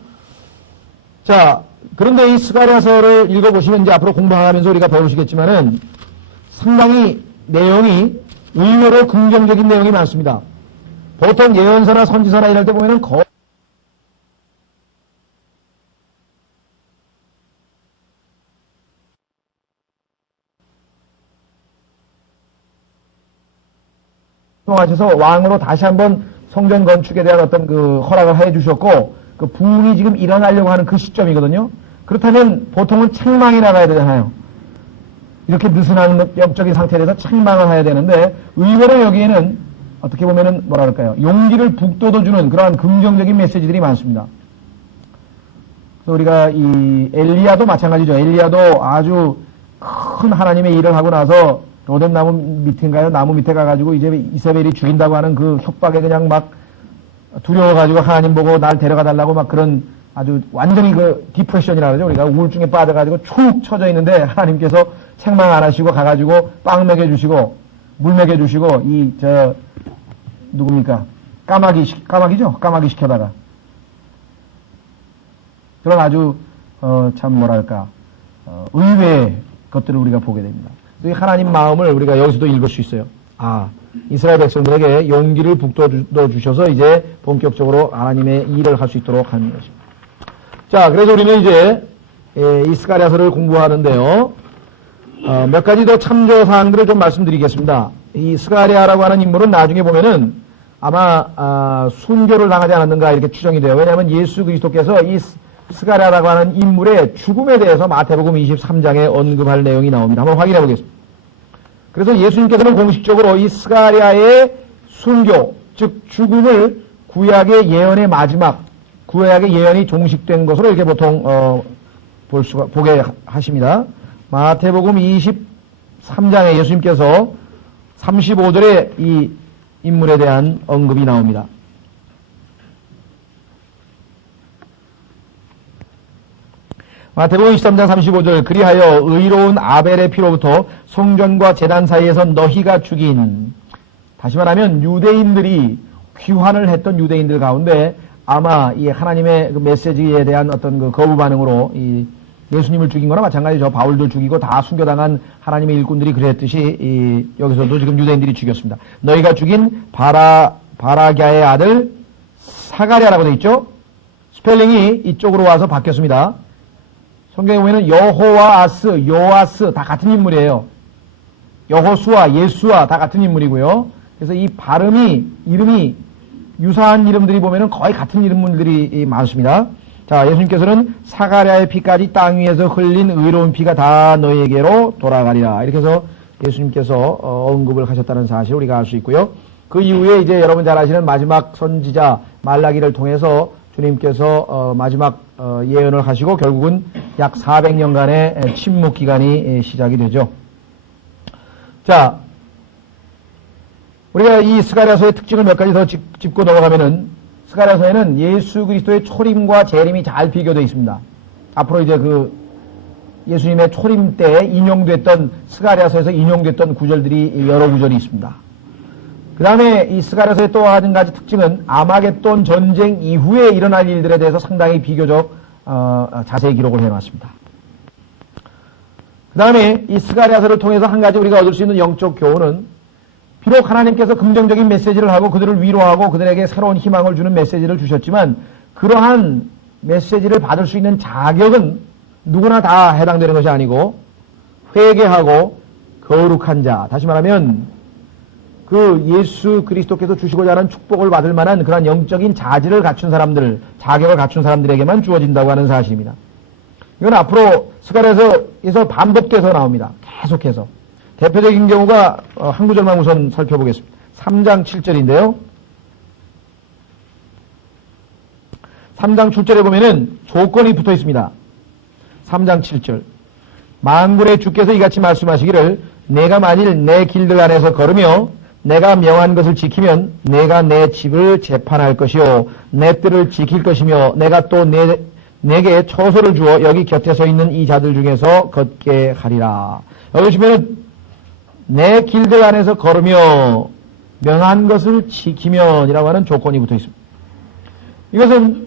자, 그런데 이 스가랴서를 읽어보시면 이제 앞으로 공부하면서 우리가 배우시겠지만은 상당히 내용이 의외로 긍정적인 내용이 많습니다. 보통 예언서나 선지서나 이럴 때 보면은 하셔서 왕으로 다시 한번 성전 건축에 대한 어떤 그 허락을 해 주셨고, 그 부흥이 지금 일어나려고 하는 그 시점이거든요. 그렇다면 보통은 책망이 나가야 되잖아요. 이렇게 느슨한 영적인 상태에 대해서 책망을 해야 되는데, 의외로 여기에는 어떻게 보면은 뭐라 그럴까요? 용기를 북돋워주는 그러한 긍정적인 메시지들이 많습니다. 그래서 우리가 이 엘리야도 마찬가지죠. 엘리야도 아주 큰 하나님의 일을 하고 나서 로뎀나무 밑인가요? 나무 밑에 가가지고 이제 이세벨이 죽인다고 하는 그 협박에 그냥 막 두려워가지고 하나님 보고 날 데려가 달라고 막 그런 아주 완전히 그 디프레션이라고 그러죠. 우리가 우울증에 빠져가지고 축 처져 있는데 하나님께서 책망 안 하시고 가가지고 빵 먹여주시고 물 먹여주시고 누굽니까? 까마귀죠? 까마귀 시켜다가. 그런 아주, 참 뭐랄까, 의외의 것들을 우리가 보게 됩니다. 이 하나님 마음을 우리가 여기서도 읽을 수 있어요. 이스라엘 백성들에게 용기를 북돋워 주셔서 이제 본격적으로 하나님의 일을 할 수 있도록 하는 것입니다. 자, 그래서 우리는 이제 이 스가랴서를 공부하는데요. 몇 가지 더 참조 사항들을 좀 말씀드리겠습니다. 이 스가랴라고 하는 인물은 나중에 보면은 아마 순교를 당하지 않았는가 이렇게 추정이 돼요. 왜냐하면 예수 그리스도께서 이 스가랴라고 하는 인물의 죽음에 대해서 마태복음 23장에 언급할 내용이 나옵니다. 한번 확인해 보겠습니다. 그래서 예수님께서는 공식적으로 이 스가랴의 순교, 즉 죽음을 구약의 예언의 마지막, 구약의 예언이 종식된 것으로 이렇게 보통 보게 하십니다. 마태복음 23장에 예수님께서 35절에 이 인물에 대한 언급이 나옵니다. 마태복음 23장 35절 그리하여 의로운 아벨의 피로부터 성전과 제단 사이에서 너희가 죽인, 다시 말하면 유대인들이 귀환을 했던 유대인들 가운데 아마 이 하나님의 그 메시지에 대한 어떤 그 거부 반응으로 이 예수님을 죽인 거나 마찬가지죠. 바울도 죽이고 다 순교당한 하나님의 일꾼들이 그랬듯이 여기서도 지금 유대인들이 죽였습니다. 너희가 죽인 바라갸의 아들 사가랴라고 되어 있죠. 스펠링이 이쪽으로 와서 바뀌었습니다. 성경에 보면은 여호와아스, 요아스 다 같은 인물이에요. 여호수아, 예수아 다 같은 인물이고요. 그래서 이 발음이, 이름이 유사한 이름들이 보면은 거의 같은 이름들이 많습니다. 자, 예수님께서는 사가랴의 피까지 땅 위에서 흘린 의로운 피가 다 너희에게로 돌아가리라. 이렇게 해서 예수님께서 언급을 하셨다는 사실을 우리가 알 수 있고요. 그 이후에 이제 여러분 잘 아시는 마지막 선지자 말라기를 통해서 주님께서 마지막 예언을 하시고 결국은 약 400년간의 침묵 기간이 시작이 되죠. 자, 우리가 이 스가랴서의 특징을 몇 가지 더 짚고 넘어가면은 스가랴서에는 예수 그리스도의 초림과 재림이 잘 비교되어 있습니다. 앞으로 이제 그 예수님의 초림 때 인용됐던 스가랴서에서 인용됐던 구절들이 여러 구절이 있습니다. 그 다음에 이 스가랴서의 또 한 가지 특징은 아마겟돈 전쟁 이후에 일어날 일들에 대해서 상당히 비교적 자세히 기록을 해놨습니다. 그 다음에 이 스가랴서를 통해서 한 가지 우리가 얻을 수 있는 영적 교훈은 비록 하나님께서 긍정적인 메시지를 하고 그들을 위로하고 그들에게 새로운 희망을 주는 메시지를 주셨지만 그러한 메시지를 받을 수 있는 자격은 누구나 다 해당되는 것이 아니고 회개하고 거룩한 자, 다시 말하면 그 예수 그리스도께서 주시고자 하는 축복을 받을 만한 그런 영적인 자질을 갖춘 사람들, 자격을 갖춘 사람들에게만 주어진다고 하는 사실입니다. 이건 앞으로 스가랴서에서 반복돼서 나옵니다. 계속해서. 대표적인 경우가 한 구절만 우선 살펴보겠습니다. 3장 7절인데요. 3장 7절에 보면은 조건이 붙어 있습니다. 3장 7절. 만군의 주께서 이같이 말씀하시기를 내가 만일 내 길들 안에서 걸으며 내가 명한 것을 지키면 내가 내 집을 재판할 것이요 내 뜰을 지킬 것이며 내가 또 내게 처소를 주어 여기 곁에 서 있는 이 자들 중에서 걷게 하리라. 여기 보시면 내 길들 안에서 걸으며 명한 것을 지키면 이라고 하는 조건이 붙어 있습니다. 이것은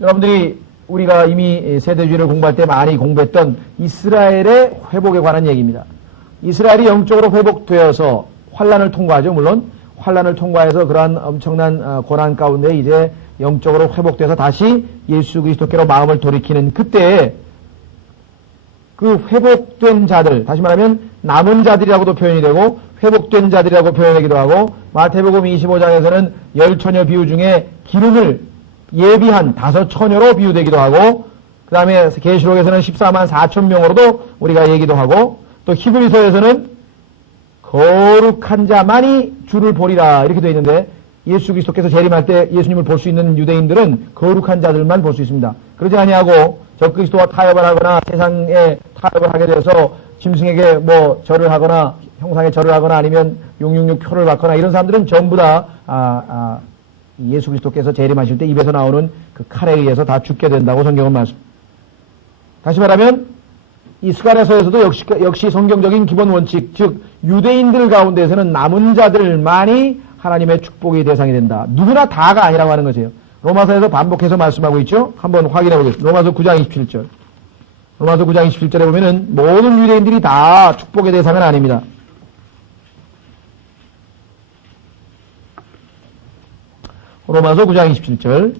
여러분들이 우리가 이미 세대주의를 공부할 때 많이 공부했던 이스라엘의 회복에 관한 얘기입니다. 이스라엘이 영적으로 회복되어서 환란을 통과하죠. 물론 환란을 통과해서 그러한 엄청난 고난 가운데 이제 영적으로 회복돼서 다시 예수 그리스도께로 마음을 돌이키는 그때에 그 회복된 자들, 다시 말하면 남은 자들이라고도 표현이 되고 회복된 자들이라고 표현하기도 하고 마태복음 25장에서는 10처녀 비유 중에 기름을 예비한 5처녀로 비유되기도 하고 그 다음에 계시록에서는 14만 4천 명으로도 우리가 얘기도 하고 또 히브리서에서는 거룩한 자만이 주를 보리라 이렇게 되어 있는데 예수 그리스도께서 재림할 때 예수님을 볼 수 있는 유대인들은 거룩한 자들만 볼 수 있습니다. 그러지 아니하고 적그리스도와 타협을 하거나 세상에 타협을 하게 돼서 짐승에게 뭐 절을 하거나 형상에 절을 하거나 아니면 666 표를 받거나 이런 사람들은 전부 다 예수 그리스도께서 재림하실 때 입에서 나오는 그 칼에 의해서 다 죽게 된다고 성경은 말씀합니다. 다시 말하면 이 스가랴서에서도 역시 성경적인 기본 원칙, 즉 유대인들 가운데서는 남은 자들만이 하나님의 축복의 대상이 된다. 누구나 다가 아니라고 하는 것이에요. 로마서에서 반복해서 말씀하고 있죠. 한번 확인해 보겠습니다. 로마서 9장 27절. 로마서 9장 27절에 보면은 모든 유대인들이 다 축복의 대상은 아닙니다. 로마서 9장 27절.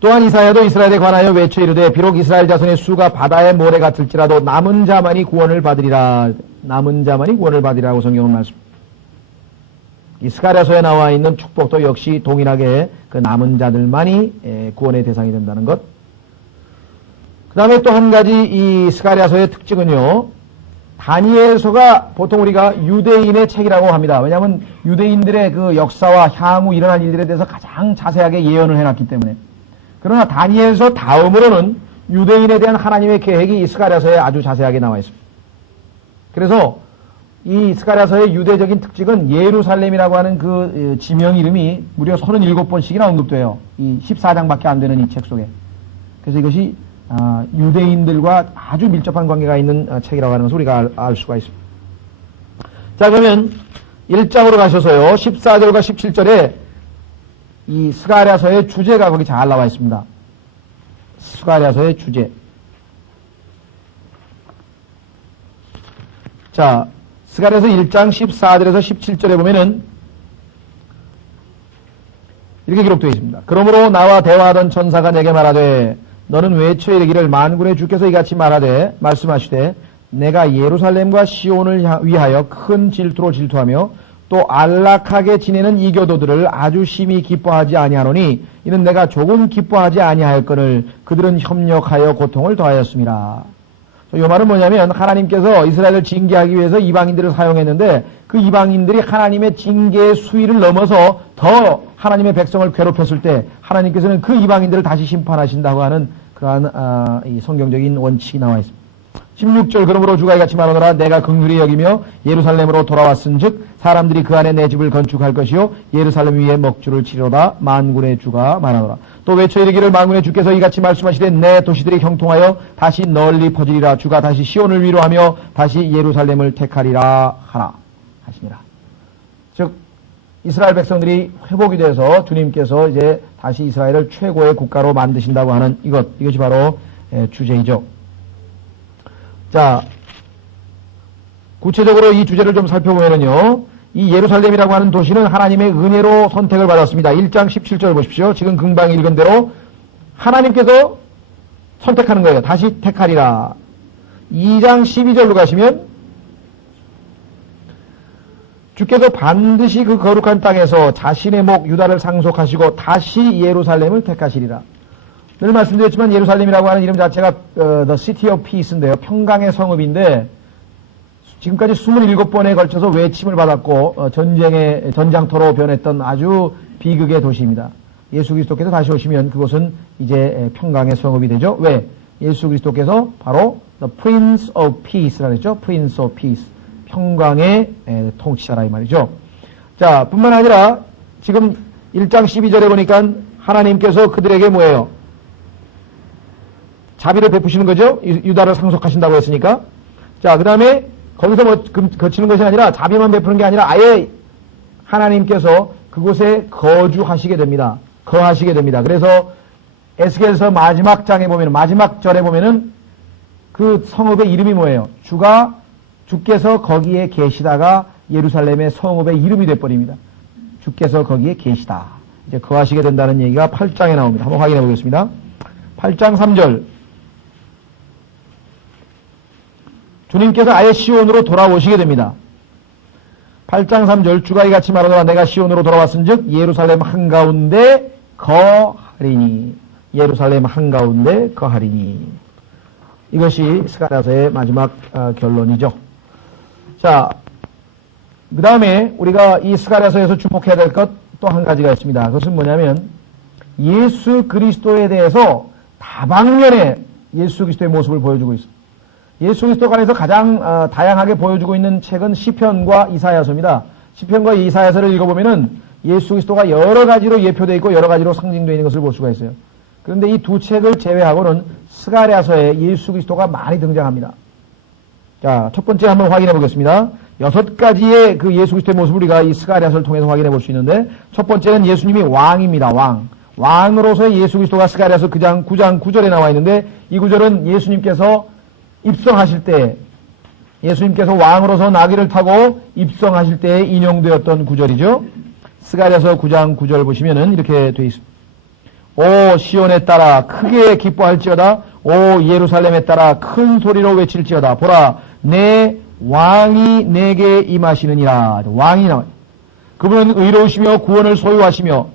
또한 이사야도 이스라엘에 관하여 외쳐 이르되 비록 이스라엘 자손의 수가 바다의 모래 같을지라도 남은 자만이 구원을 받으리라. 남은 자만이 구원을 받으리라고 성경은 말씀합니다. 이 스가랴서에 나와 있는 축복도 역시 동일하게 그 남은 자들만이 구원의 대상이 된다는 것. 그 다음에 또 한 가지 이 스가랴서의 특징은요. 다니엘서가 보통 우리가 유대인의 책이라고 합니다. 왜냐하면 유대인들의 그 역사와 향후 일어날 일들에 대해서 가장 자세하게 예언을 해놨기 때문에. 그러나 다니엘서 다음으로는 유대인에 대한 하나님의 계획이 이 스가랴서에 아주 자세하게 나와 있습니다. 그래서 이 스가랴서의 유대적인 특징은 예루살렘이라고 하는 그 지명 이름이 무려 37번씩이나 언급돼요. 이 14장밖에 안 되는 이 책 속에. 그래서 이것이 유대인들과 아주 밀접한 관계가 있는 책이라고 하는 것을 우리가 알 수가 있습니다. 자, 그러면 1장으로 가셔서요. 14절과 17절에 이 스가랴서의 주제가 거기 잘 나와 있습니다. 스가랴서의 주제. 자, 스가랴서 1장 14절에서 17절에 보면은 이렇게 기록되어 있습니다. 그러므로 나와 대화하던 천사가 내게 말하되 너는 외쳐 이르기를 만군의 주께서 이같이 말씀하시되 내가 예루살렘과 시온을 위하여 큰 질투로 질투하며 또 안락하게 지내는 이교도들을 아주 심히 기뻐하지 아니하노니 이는 내가 조금 기뻐하지 아니하였거늘 그들은 협력하여 고통을 더하였습니다. 이 말은 뭐냐면 하나님께서 이스라엘을 징계하기 위해서 이방인들을 사용했는데 그 이방인들이 하나님의 징계의 수위를 넘어서 더 하나님의 백성을 괴롭혔을 때 하나님께서는 그 이방인들을 다시 심판하신다고 하는 그러한 이 성경적인 원칙이 나와 있습니다. 16절 그러므로 주가 이같이 말하노라 내가 긍휼히 여기며 예루살렘으로 돌아왔은즉 사람들이 그 안에 내 집을 건축할 것이요 예루살렘 위에 먹주를 치리로다 만군의 주가 말하노라. 또 외쳐 이르기를 만군의 주께서 이같이 말씀하시되 내 도시들이 형통하여 다시 널리 퍼지리라. 주가 다시 시온을 위로하며 다시 예루살렘을 택하리라 하라 하시니라. 즉 이스라엘 백성들이 회복이 돼서 주님께서 이제 다시 이스라엘을 최고의 국가로 만드신다고 하는 이것이 바로 주제이죠. 자, 구체적으로 이 주제를 좀 살펴보면요. 이 예루살렘이라고 하는 도시는 하나님의 은혜로 선택을 받았습니다. 1장 17절 보십시오. 지금 금방 읽은 대로 하나님께서 선택하는 거예요. 다시 택하리라. 2장 12절로 가시면 주께서 반드시 그 거룩한 땅에서 자신의 목 유다를 상속하시고 다시 예루살렘을 택하시리라. 늘 말씀드렸지만 예루살렘이라고 하는 이름 자체가 The City of Peace인데요. 평강의 성읍인데 지금까지 27번에 걸쳐서 외침을 받았고 전쟁의 전장터로 변했던 아주 비극의 도시입니다. 예수 그리스도께서 다시 오시면 그곳은 이제 평강의 성읍이 되죠. 왜? 예수 그리스도께서 바로 The Prince of Peace라고 했죠. Prince of Peace. 평강의 통치자라 이 말이죠. 자, 뿐만 아니라 지금 1장 12절에 보니까 하나님께서 그들에게 뭐예요? 자비를 베푸시는 거죠. 유다를 상속하신다고 했으니까. 자, 그 다음에 거기서 뭐 거치는 것이 아니라 자비만 베푸는 게 아니라 아예 하나님께서 그곳에 거주하시게 됩니다. 거하시게 됩니다. 그래서 에스겔서 마지막 장에 보면은, 마지막 절에 보면은 그 성읍의 이름이 뭐예요? 주께서 거기에 계시다가 예루살렘의 성읍의 이름이 돼버립니다. 주께서 거기에 계시다. 이제 거하시게 된다는 얘기가 8장에 나옵니다. 한번 확인해 보겠습니다. 8장 3절. 주님께서 아예 시온으로 돌아오시게 됩니다. 8장 3절. 주가 이같이 말하노라. 내가 시온으로 돌아왔은즉 예루살렘 한가운데 거하리니. 예루살렘 한가운데 거하리니. 이것이 스가랴서의 마지막 결론이죠. 자, 그 다음에 우리가 이 스가랴서에서 주목해야 될 것 또 한 가지가 있습니다. 그것은 뭐냐면 예수 그리스도에 대해서 다방면에 예수 그리스도의 모습을 보여주고 있습니다. 예수 그리스도 관해서 가장 다양하게 보여주고 있는 책은 시편과 이사야서입니다. 시편과 이사야서를 읽어보면은 예수 그리스도가 여러 가지로 예표되어 있고 여러 가지로 상징되어 있는 것을 볼 수가 있어요. 그런데 이 두 책을 제외하고는 스가랴서에 예수 그리스도가 많이 등장합니다. 자, 첫 번째 한번 확인해 보겠습니다. 6가지의 그 예수 그리스도의 모습을 우리가 이 스가랴서를 통해서 확인해 볼 수 있는데, 첫 번째는 예수님이 왕입니다. 왕으로서의 예수 그리스도가 스가랴서 9장 9절에 나와 있는데, 이 구절은 예수님께서 입성하실 때, 예수님께서 왕으로서 나귀를 타고 입성하실 때에 인용되었던 구절이죠. 스가랴서 9장 9절 보시면은 이렇게 되어 있습니다. 오 시온에 따라 크게 기뻐할지어다. 오 예루살렘에 따라 큰 소리로 외칠지어다. 보라 내 왕이 내게 임하시느니라. 왕이 나와요. 그분은 의로우시며 구원을 소유하시며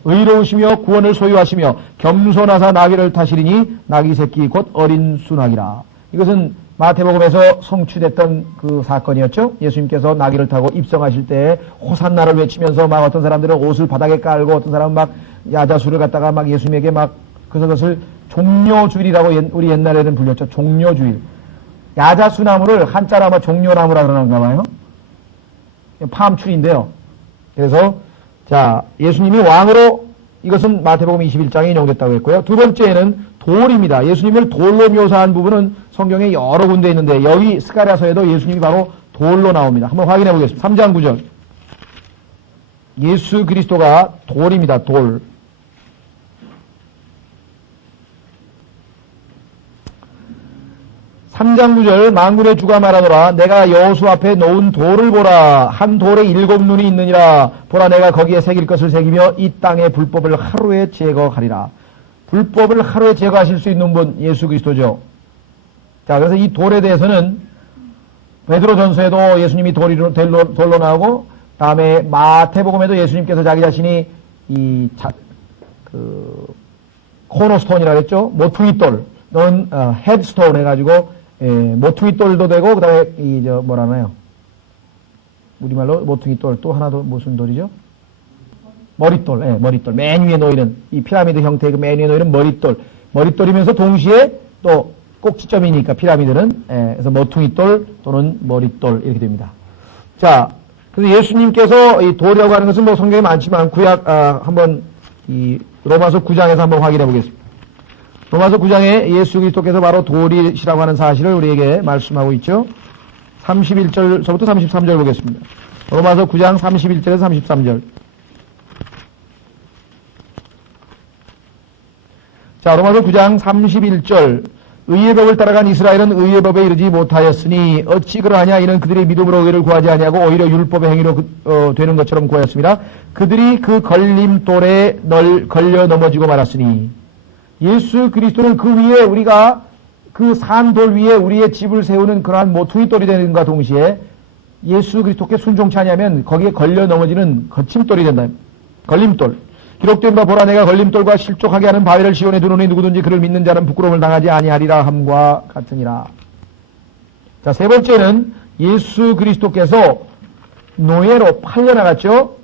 겸손하사 나귀를 타시리니 나귀 새끼 곧 어린 수낙이라. 이것은 마태복음에서 성취됐던 그 사건이었죠. 예수님께서 나귀를 타고 입성하실 때 호산나를 외치면서 막 어떤 사람들은 옷을 바닥에 깔고 어떤 사람은 막 야자수를 갖다가 막 예수님에게 막 그것을 종려주일이라고 우리 옛날에는 불렸죠. 종려주일. 야자수나무를 한자로 아마 종려나무라 그러는가 봐요. 팜출인데요. 그래서 자 예수님이 왕으로 이것은 마태복음 21장에 인용됐다고 했고요. 두 번째는 돌입니다. 예수님을 돌로 묘사한 부분은 성경에 여러 군데 있는데 여기 스가랴서에도 예수님이 바로 돌로 나옵니다. 한번 확인해 보겠습니다. 3장 9절. 예수 그리스도가 돌입니다. 돌. 3장 9절 만군의 주가 말하노라. 내가 여호수 앞에 놓은 돌을 보라. 한 돌에 7눈이 있느니라. 보라 내가 거기에 새길 것을 새기며 이 땅의 불법을 하루에 제거하리라. 불법을 하루에 제거하실 수 있는 분 예수 그리스도죠. 자, 그래서 이 돌에 대해서는 베드로전서에도 예수님이 돌로 나오고, 다음에 마태복음에도 예수님께서 자기 자신이 코너스톤이라고 했죠. 모퉁이 돌, 너는 헤드스톤 해가지고 모퉁이 돌도 되고, 그 다음에 뭐라나요? 우리말로 모퉁이 돌, 또 하나 더 무슨 돌이죠? 머릿돌, 머릿돌. 맨 위에 놓이는, 이 피라미드 형태의 그 맨 위에 놓이는 머릿돌. 머릿돌이면서 동시에 또 꼭지점이니까 피라미드는, 그래서 모퉁이돌 또는 머릿돌 이렇게 됩니다. 자, 그래서 예수님께서 이 돌이라고 하는 것은 뭐 성경에 많지만 구약, 한번 이 로마서 9장에서 한번 확인해 보겠습니다. 로마서 9장에 예수 그리스도께서 바로 돌이시라고 하는 사실을 우리에게 말씀하고 있죠. 31절서부터 33절 보겠습니다. 로마서 9장 31절에서 33절. 자, 로마서 9장 31절. 의의 법을 따라간 이스라엘은 의의 법에 이르지 못하였으니 어찌 그러하냐. 이는 그들이 믿음으로 의를 구하지 아니하고 오히려 율법의 행위로 되는 것처럼 구하였습니다. 그들이 그 걸림돌에 걸려 넘어지고 말았으니 예수 그리스도는 그 위에 우리가 그 산돌 위에 우리의 집을 세우는 그러한 모퉁이돌이 되는 것과 동시에 예수 그리스도께 순종치 아니하면 거기에 걸려 넘어지는 거침돌이 된다. 걸림돌. 기록된 바 보라 내가 걸림돌과 실족하게 하는 바위를 시온에 두노니 누구든지 그를 믿는 자는 부끄러움을 당하지 아니하리라 함과 같으니라. 자, 세 번째는 예수 그리스도께서 노예로 팔려나갔죠.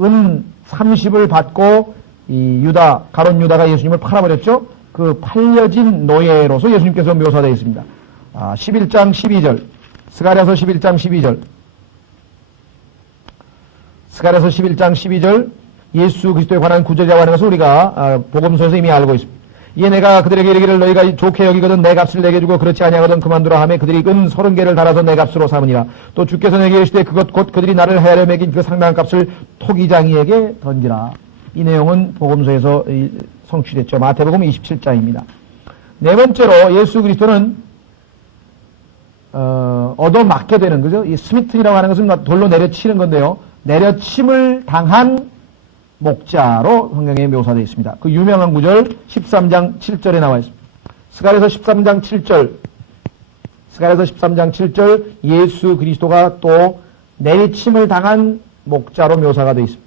은 30을 받고 이 유다, 가룟 유다가 예수님을 팔아버렸죠. 그 팔려진 노예로서 예수님께서 묘사되어 있습니다. 11장 12절. 스가랴서 11장 12절. 스가랴서 11장 12절. 예수 그리스도에 관한 구절이라고 하는 것을 우리가 복음서에서 이미 알고 있습니다. 이에 내가 그들에게 이르기를 너희가 좋게 여기거든 내 값을 내게 주고 그렇지 아니하거든 그만두라 하매 그들이 은 30개를 달아서 내 값으로 삼으니라. 또 주께서 내게 이르시되 그것 곧 그들이 나를 헤아려 매긴 그 상당한 값을 토기장이에게 던지라. 이 내용은 복음서에서 성취됐죠. 마태복음 27장입니다. 네 번째로 예수 그리스도는 얻어맞게 되는 거죠. 이 스미튼이라고 하는 것은 돌로 내려치는 건데요. 내려침을 당한 목자로 성경에 묘사되어 있습니다. 그 유명한 구절 13장 7절에 나와 있습니다. 스가랴서 13장 7절 스가랴서 13장 7절 예수 그리스도가 또 내리침을 당한 목자로 묘사가 되어 있습니다.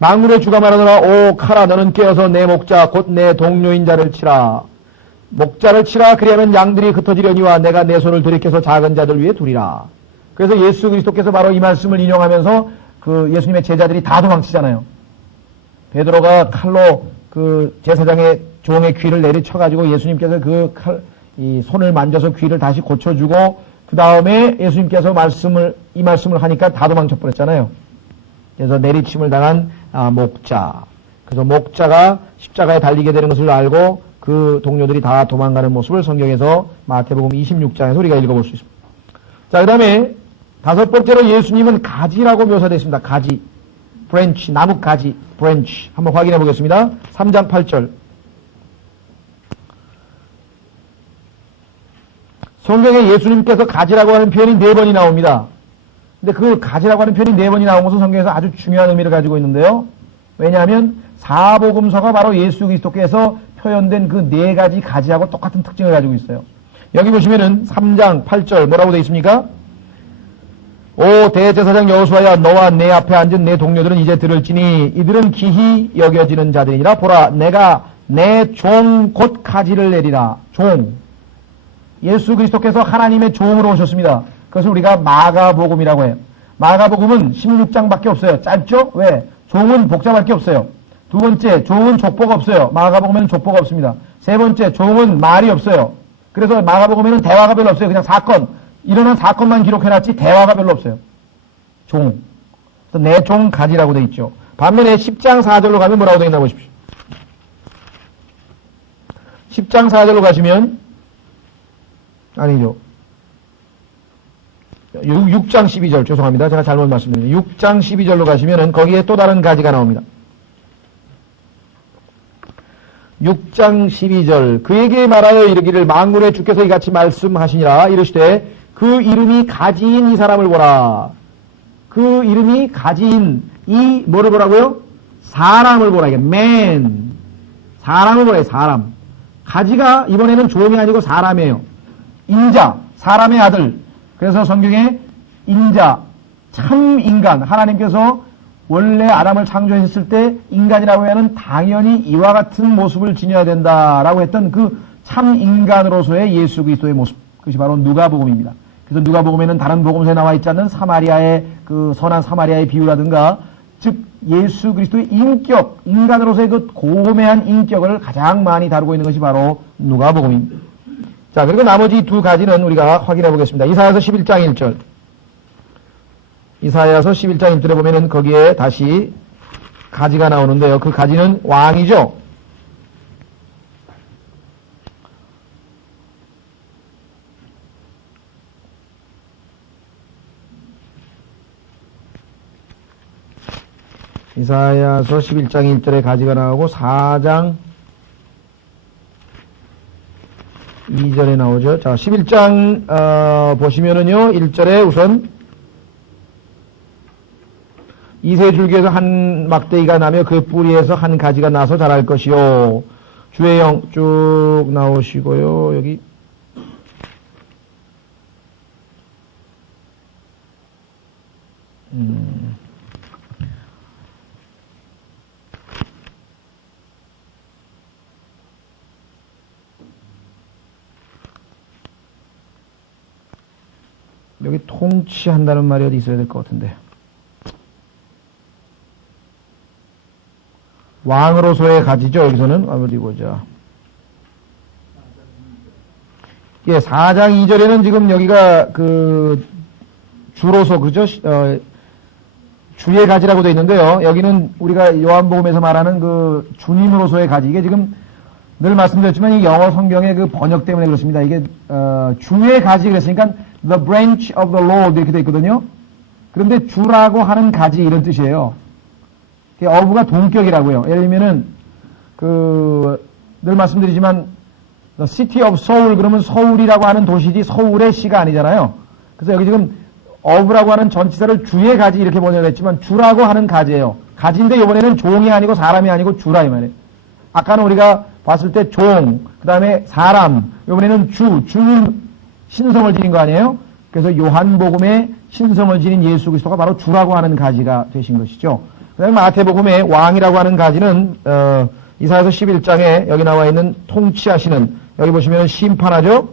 만군의 주가 말하노라 오 카라 너는 깨어서 내 목자 곧 내 동료인 자를 치라. 목자를 치라. 그리하면 양들이 흩어지려니와 내가 내 손을 돌이켜서 작은 자들 위에 두리라. 그래서 예수 그리스도께서 바로 이 말씀을 인용하면서 그 예수님의 제자들이 다 도망치잖아요. 베드로가 칼로 그 제사장의 종의 귀를 내리쳐가지고 예수님께서 이 손을 만져서 귀를 다시 고쳐주고 그 다음에 예수님께서 이 말씀을 하니까 다 도망쳐 버렸잖아요. 그래서 내리침을 당한 목자. 그래서 목자가 십자가에 달리게 되는 것을 알고 그 동료들이 다 도망가는 모습을 성경에서 마태복음 26장에서 우리가 읽어볼 수 있습니다. 자, 그 다음에 다섯 번째로 예수님은 가지라고 묘사되어 있습니다. 가지. 브랜치, 나무 가지. 브랜치. 한번 확인해 보겠습니다. 3장 8절. 성경에 예수님께서 가지라고 하는 표현이 4번이 나옵니다. 근데 그 가지라고 하는 표현이 4번이 나온 것은 성경에서 아주 중요한 의미를 가지고 있는데요. 왜냐하면 사복음서가 바로 예수 그리스도께서 표현된 그 4가지 가지하고 똑같은 특징을 가지고 있어요. 여기 보시면은 3장 8절 뭐라고 되어 있습니까? 오 대제사장 여호수아야 너와 내 앞에 앉은 내 동료들은 이제 들을지니 이들은 기히 여겨지는 자들이니라. 보라 내가 내 종 곧 가지를 내리라. 종. 예수 그리스도께서 하나님의 종으로 오셨습니다. 그것을 우리가 마가복음이라고 해요. 마가복음은 16장밖에 없어요. 짧죠? 왜? 종은 복잡할 게 없어요. 두 번째, 종은 족보가 없어요. 마가복음에는 족보가 없습니다. 세 번째, 종은 말이 없어요. 그래서 마가복음에는 대화가 별로 없어요. 그냥 일어난 사건만 기록해놨지 대화가 별로 없어요. 종. 내 종 가지라고 돼 있죠. 반면에 10장 4절로 가면 뭐라고 되어 있나 보십시오. 10장 4절로 가시면 아니죠. 6장 12절 죄송합니다. 제가 잘못 말씀드렸네요. 6장 12절로 가시면은 거기에 또 다른 가지가 나옵니다. 6장 12절 그에게 말하여 이르기를 만군의 주께서 이같이 말씀하시니라. 이르시되 그 이름이 가지인 이 사람을 보라. 그 이름이 가지인 이 뭐를 보라고요? 사람을 보라. 이게 man. 사람을 보라. 사람. 가지가 이번에는 종이 아니고 사람이에요. 인자. 사람의 아들. 그래서 성경에 인자. 참 인간. 하나님께서 원래 아담을 창조했을 때 인간이라고 하면 당연히 이와 같은 모습을 지녀야 된다라고 했던 그 참 인간으로서의 예수 그리스도의 모습. 그것이 바로 누가복음입니다. 그래서 누가복음에는 다른 복음서에 나와 있지 않는 사마리아의 그 선한 사마리아의 비유라든가 즉 예수 그리스도의 인격, 인간으로서의 그 고매한 인격을 가장 많이 다루고 있는 것이 바로 누가복음입니다. 자, 그리고 나머지 두 가지는 우리가 확인해 보겠습니다. 이사야서 11장 1절. 이사야서 11장 1절에 보면은 거기에 다시 가지가 나오는데요. 그 가지는 왕이죠. 이사야서 11장 1절에 가지가 나오고 4장 2절에 나오죠. 자, 11장, 보시면은요, 1절에 우선, 이세 줄기에서 한 막대기가 나며 그 뿌리에서 한 가지가 나서 자랄 것이요. 주의 영 쭉 나오시고요. 여기, 여기 통치한다는 말이 어디 있어야 될 것 같은데. 왕으로서의 가지죠. 여기서는 어디 보자. 예, 4장 2절에는 지금 여기가 그 주로서 그죠? 주의 가지라고 되어 있는데요. 여기는 우리가 요한복음에서 말하는 그 주님으로서의 가지. 이게 지금 늘 말씀드렸지만 이 영어 성경의 그 번역 때문에 그렇습니다. 이게 주의 가지 그랬으니까 the branch of the Lord 이렇게 되어 있거든요. 그런데 주라고 하는 가지 이런 뜻이에요. 어부가 동격이라고요. 예를 들면은 늘 말씀드리지만 the city of Seoul 그러면 서울이라고 하는 도시지 서울의 시가 아니잖아요. 그래서 여기 지금 어부라고 하는 전치사를 주의 가지 이렇게 번역했지만 주라고 하는 가지예요. 가지인데 이번에는 종이 아니고 사람이 아니고 주라 이 말이에요. 아까는 우리가 봤을 때 종, 그 다음에 사람, 이번에는 주는 신성을 지닌 거 아니에요? 그래서 요한복음에 신성을 지닌 예수 그리스도가 바로 주라고 하는 가지가 되신 것이죠. 그 다음에 마태복음에 왕이라고 하는 가지는 이사야서 11장에 여기 나와 있는 통치하시는, 여기 보시면 심판하죠.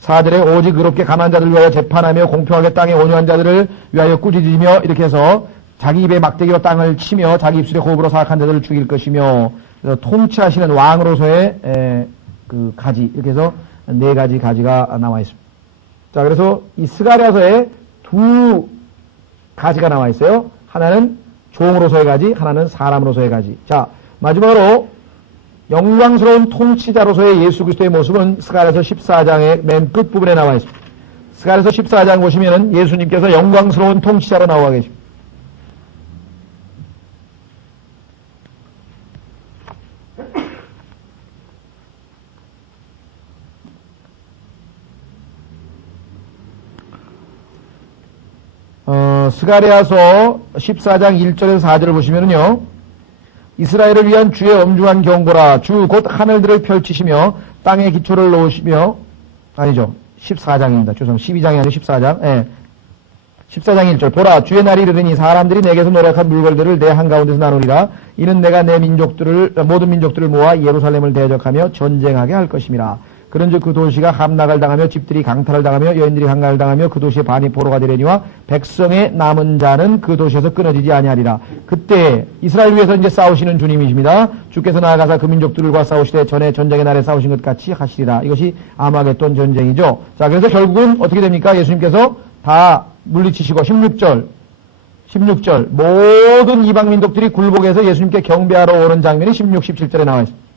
4절에 오직 의롭게 가난한 자들을 위하여 재판하며 공평하게 땅에 온유한 자들을 위하여 꾸짖으며 이렇게 해서 자기 입에 막대기로 땅을 치며 자기 입술에 호흡으로 사악한 자들을 죽일 것이며 통치하시는 왕으로서의 그 가지, 이렇게 해서 4가지 가지가 나와 있습니다. 자, 그래서 이 스가랴서에 2 가지가 나와 있어요. 하나는 종으로서의 가지, 하나는 사람으로서의 가지. 자, 마지막으로 영광스러운 통치자로서의 예수 그리스도의 모습은 스가랴서 14장의 맨 끝부분에 나와 있습니다. 스가랴서 14장 보시면은 예수님께서 영광스러운 통치자로 나와 계십니다. 스가랴서 14장 1절에서 4절을 보시면은요, 이스라엘을 위한 주의 엄중한 경고라. 주 곧 하늘들을 펼치시며 땅에 기초를 놓으시며, 아니죠, 14장입니다. 죄송합니다. 12장이 아니고 14장. 예. 14장 1절. 보라, 주의 날이 이르니 사람들이 내게서 노력한 물건들을 내 한가운데서 나누리라. 이는 내가 내 모든 민족들을 모아 예루살렘을 대적하며 전쟁하게 할 것임이라. 그런즉 그 도시가 함락을 당하며 집들이 강탈을 당하며 여인들이 강간을 당하며 그 도시의 반이 포로가 되려니와 백성의 남은 자는 그 도시에서 끊어지지 아니하리라. 그때 이스라엘 위해서 이제 싸우시는 주님이십니다. 주께서 나아가사 그 민족들과 싸우시되 전에 전쟁의 날에 싸우신 것 같이 하시리라. 이것이 아마겟돈 전쟁이죠. 자, 그래서 결국은 어떻게 됩니까? 예수님께서 다 물리치시고 16절 모든 이방 민족들이 굴복해서 예수님께 경배하러 오는 장면이 16, 17절에 나와 있습니다.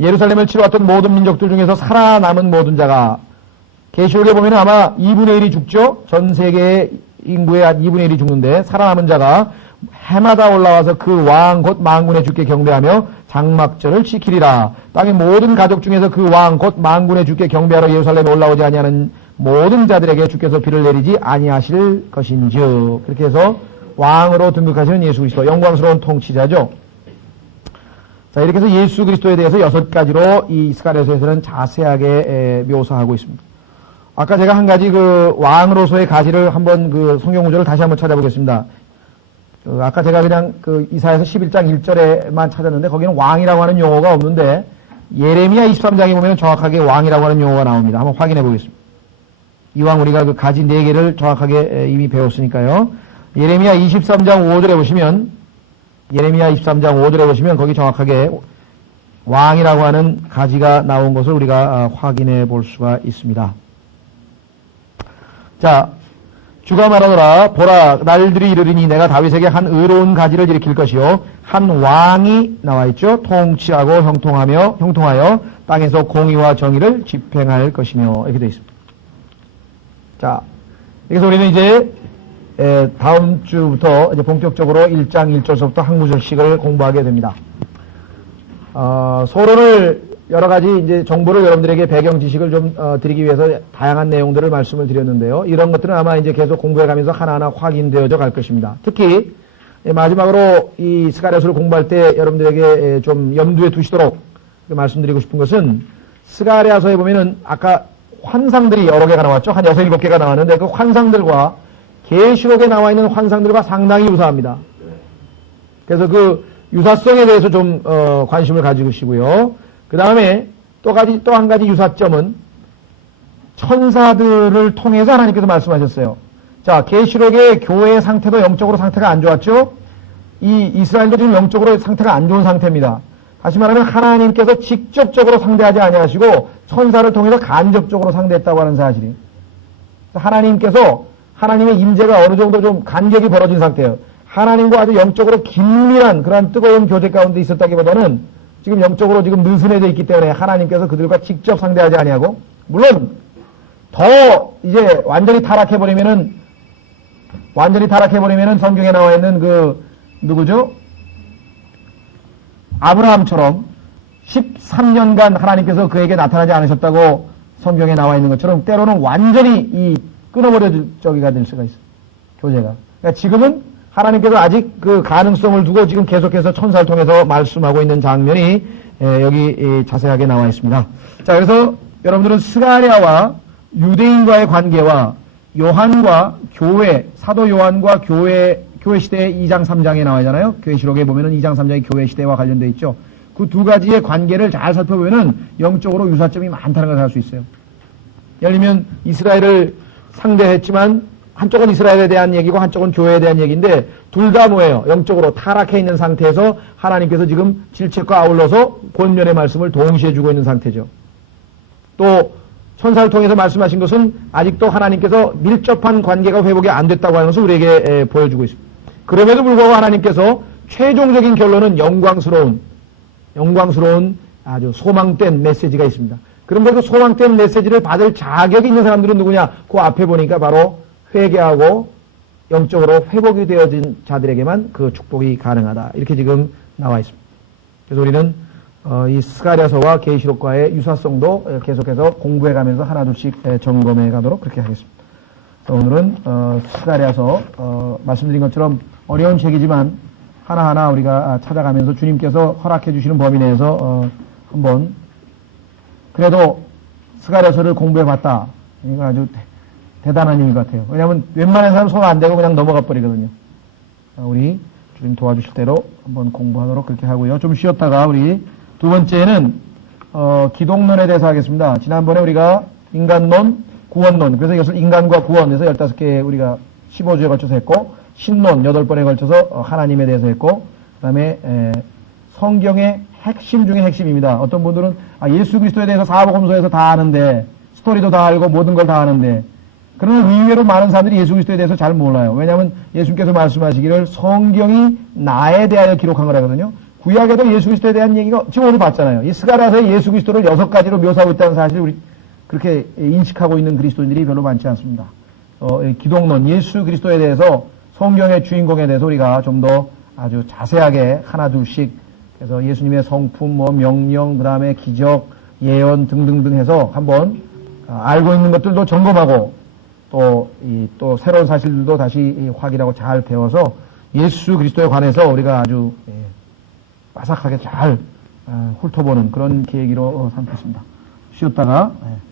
예루살렘을 치러왔던 모든 민족들 중에서 살아남은 모든 자가, 계시록에 보면 아마 2분의 1이 죽죠. 전 세계 인구의 한 2분의 1이 죽는데 살아남은 자가 해마다 올라와서 그 왕 곧 만군의 주께 경배하며 장막절을 지키리라. 땅의 모든 가족 중에서 그 왕 곧 만군의 주께 경배하러 예루살렘에 올라오지 아니하는 모든 자들에게 주께서 비를 내리지 아니하실 것인즉. 그렇게 해서 왕으로 등극하시는 예수 그리스도, 영광스러운 통치자죠. 자, 이렇게 해서 예수 그리스도에 대해서 6가지로 이 스가랴서에서는 자세하게 묘사하고 있습니다. 아까 제가 한 가지 그 왕으로서의 가지를 한번 그 성경 구절을 다시 한번 찾아보겠습니다. 아까 제가 그냥 그 이사야서 11장 1절에만 찾았는데 거기는 왕이라고 하는 용어가 없는데 예레미야 23장에 보면 정확하게 왕이라고 하는 용어가 나옵니다. 한번 확인해 보겠습니다. 이왕 우리가 그 가지 4개를 정확하게 이미 배웠으니까요. 예레미야 23장 5절에 보시면 예레미야 23장 5절에 보시면 거기 정확하게 왕이라고 하는 가지가 나온 것을 우리가 확인해 볼 수가 있습니다. 자, 주가 말하노라. 보라, 날들이 이르리니 내가 다윗에게 한 의로운 가지를 일으킬 것이요 한 왕이 나와 있죠. 통치하고 형통하여 땅에서 공의와 정의를 집행할 것이며, 이렇게 되어 있습니다. 자, 그래서 우리는 이제 다음 주부터 이제 본격적으로 1장 1절서부터 한 구절씩을 공부하게 됩니다. 서론을 여러 가지 이제 정보를 여러분들에게 배경 지식을 좀 드리기 위해서 다양한 내용들을 말씀을 드렸는데요. 이런 것들은 아마 이제 계속 공부해 가면서 하나하나 확인되어져 갈 것입니다. 특히 마지막으로 이 스가랴서를 공부할 때 여러분들에게 좀 염두에 두시도록 말씀드리고 싶은 것은 스가랴서에 보면은 아까 환상들이 여러 개가 나왔죠. 한 6, 7개가 나왔는데 그 환상들과 계시록에 나와 있는 환상들과 상당히 유사합니다. 그래서 그 유사성에 대해서 좀 관심을 가지시고요. 그 다음에 또 한 가지 유사점은 천사들을 통해서 하나님께서 말씀하셨어요. 자, 계시록의 교회의 상태도 영적으로 상태가 안 좋았죠? 이 이스라엘도 지금 영적으로 상태가 안 좋은 상태입니다. 다시 말하면 하나님께서 직접적으로 상대하지 아니하시고 천사를 통해서 간접적으로 상대했다고 하는 사실이. 하나님께서 하나님의 임재가 어느 정도 좀 간격이 벌어진 상태예요. 하나님과 아주 영적으로 긴밀한 그런 뜨거운 교제 가운데 있었다기보다는 지금 영적으로 지금 느슨해져 있기 때문에 하나님께서 그들과 직접 상대하지 아니하고, 물론 더 이제 완전히 타락해버리면은 성경에 나와 있는 그 누구죠? 아브라함처럼 13년간 하나님께서 그에게 나타나지 않으셨다고 성경에 나와 있는 것처럼 때로는 완전히 이 끊어버려질 적이가 될 수가 있어요. 교제가. 그러니까 지금은 하나님께서 아직 그 가능성을 두고 지금 계속해서 천사를 통해서 말씀하고 있는 장면이 여기 자세하게 나와 있습니다. 자, 그래서 여러분들은 스가랴와 유대인과의 관계와 요한과 교회, 사도 요한과 교회 시대의 2장, 3장에 나와 있잖아요. 교회시록에 보면은 2장, 3장이 교회 시대와 관련되어 있죠. 그 두 가지의 관계를 잘 살펴보면은 영적으로 유사점이 많다는 것을 알 수 있어요. 예를 들면 이스라엘을 상대했지만 한쪽은 이스라엘에 대한 얘기고 한쪽은 교회에 대한 얘기인데 둘 다 뭐예요? 영적으로 타락해 있는 상태에서 하나님께서 지금 질책과 아울러서 권면의 말씀을 동시에 주고 있는 상태죠. 또 천사를 통해서 말씀하신 것은 아직도 하나님께서 밀접한 관계가 회복이 안 됐다고 하는 것을 우리에게 보여주고 있습니다. 그럼에도 불구하고 하나님께서 최종적인 결론은 영광스러운 아주 소망된 메시지가 있습니다. 그런데 그 소망된 메시지를 받을 자격이 있는 사람들은 누구냐? 그 앞에 보니까 바로 회개하고 영적으로 회복이 되어진 자들에게만 그 축복이 가능하다. 이렇게 지금 나와 있습니다. 그래서 우리는 이 스가랴서와 계시록과의 유사성도 계속해서 공부해가면서 하나둘씩 점검해 가도록 그렇게 하겠습니다. 오늘은 스가랴서 말씀드린 것처럼 어려운 책이지만 하나하나 우리가 찾아가면서 주님께서 허락해 주시는 범위 내에서 한번 그래도 스가랴서를 공부해봤다. 이건 아주 대단한 일인 것 같아요. 왜냐하면 웬만한 사람 손 안 대고 그냥 넘어가 버리거든요. 우리 주님 도와주실 대로 한번 공부하도록 그렇게 하고요. 좀 쉬었다가 우리 두 번째는 기독론에 대해서 하겠습니다. 지난번에 우리가 인간론, 구원론, 그래서 이것을 인간과 구원에서 15개 우리가 15주에 걸쳐서 했고, 신론 8번에 걸쳐서 하나님에 대해서 했고, 그 다음에 성경의 핵심 중에 핵심입니다. 어떤 분들은 예수 그리스도에 대해서 사복음서에서 다 아는데 스토리도 다 알고 모든 걸 다 아는데, 그러나 의외로 많은 사람들이 예수 그리스도에 대해서 잘 몰라요. 왜냐하면 예수님께서 말씀하시기를 성경이 나에 대하여 기록한 거라거든요. 구약에도 예수 그리스도에 대한 얘기가 지금 오늘 봤잖아요. 이 스가랴서에 예수 그리스도를 6가지로 묘사하고 있다는 사실을 우리 그렇게 인식하고 있는 그리스도인들이 별로 많지 않습니다. 기독론, 예수 그리스도에 대해서 성경의 주인공에 대해서 우리가 좀 더 아주 자세하게 하나 둘씩 그래서 예수님의 성품, 명령, 그 다음에 기적, 예언 등등등 해서 한번 알고 있는 것들도 점검하고 또 새로운 사실들도 다시 확인하고 잘 배워서 예수 그리스도에 관해서 우리가 아주 바삭하게 잘 훑어보는 그런 계기로 삼겠습니다. 쉬었다가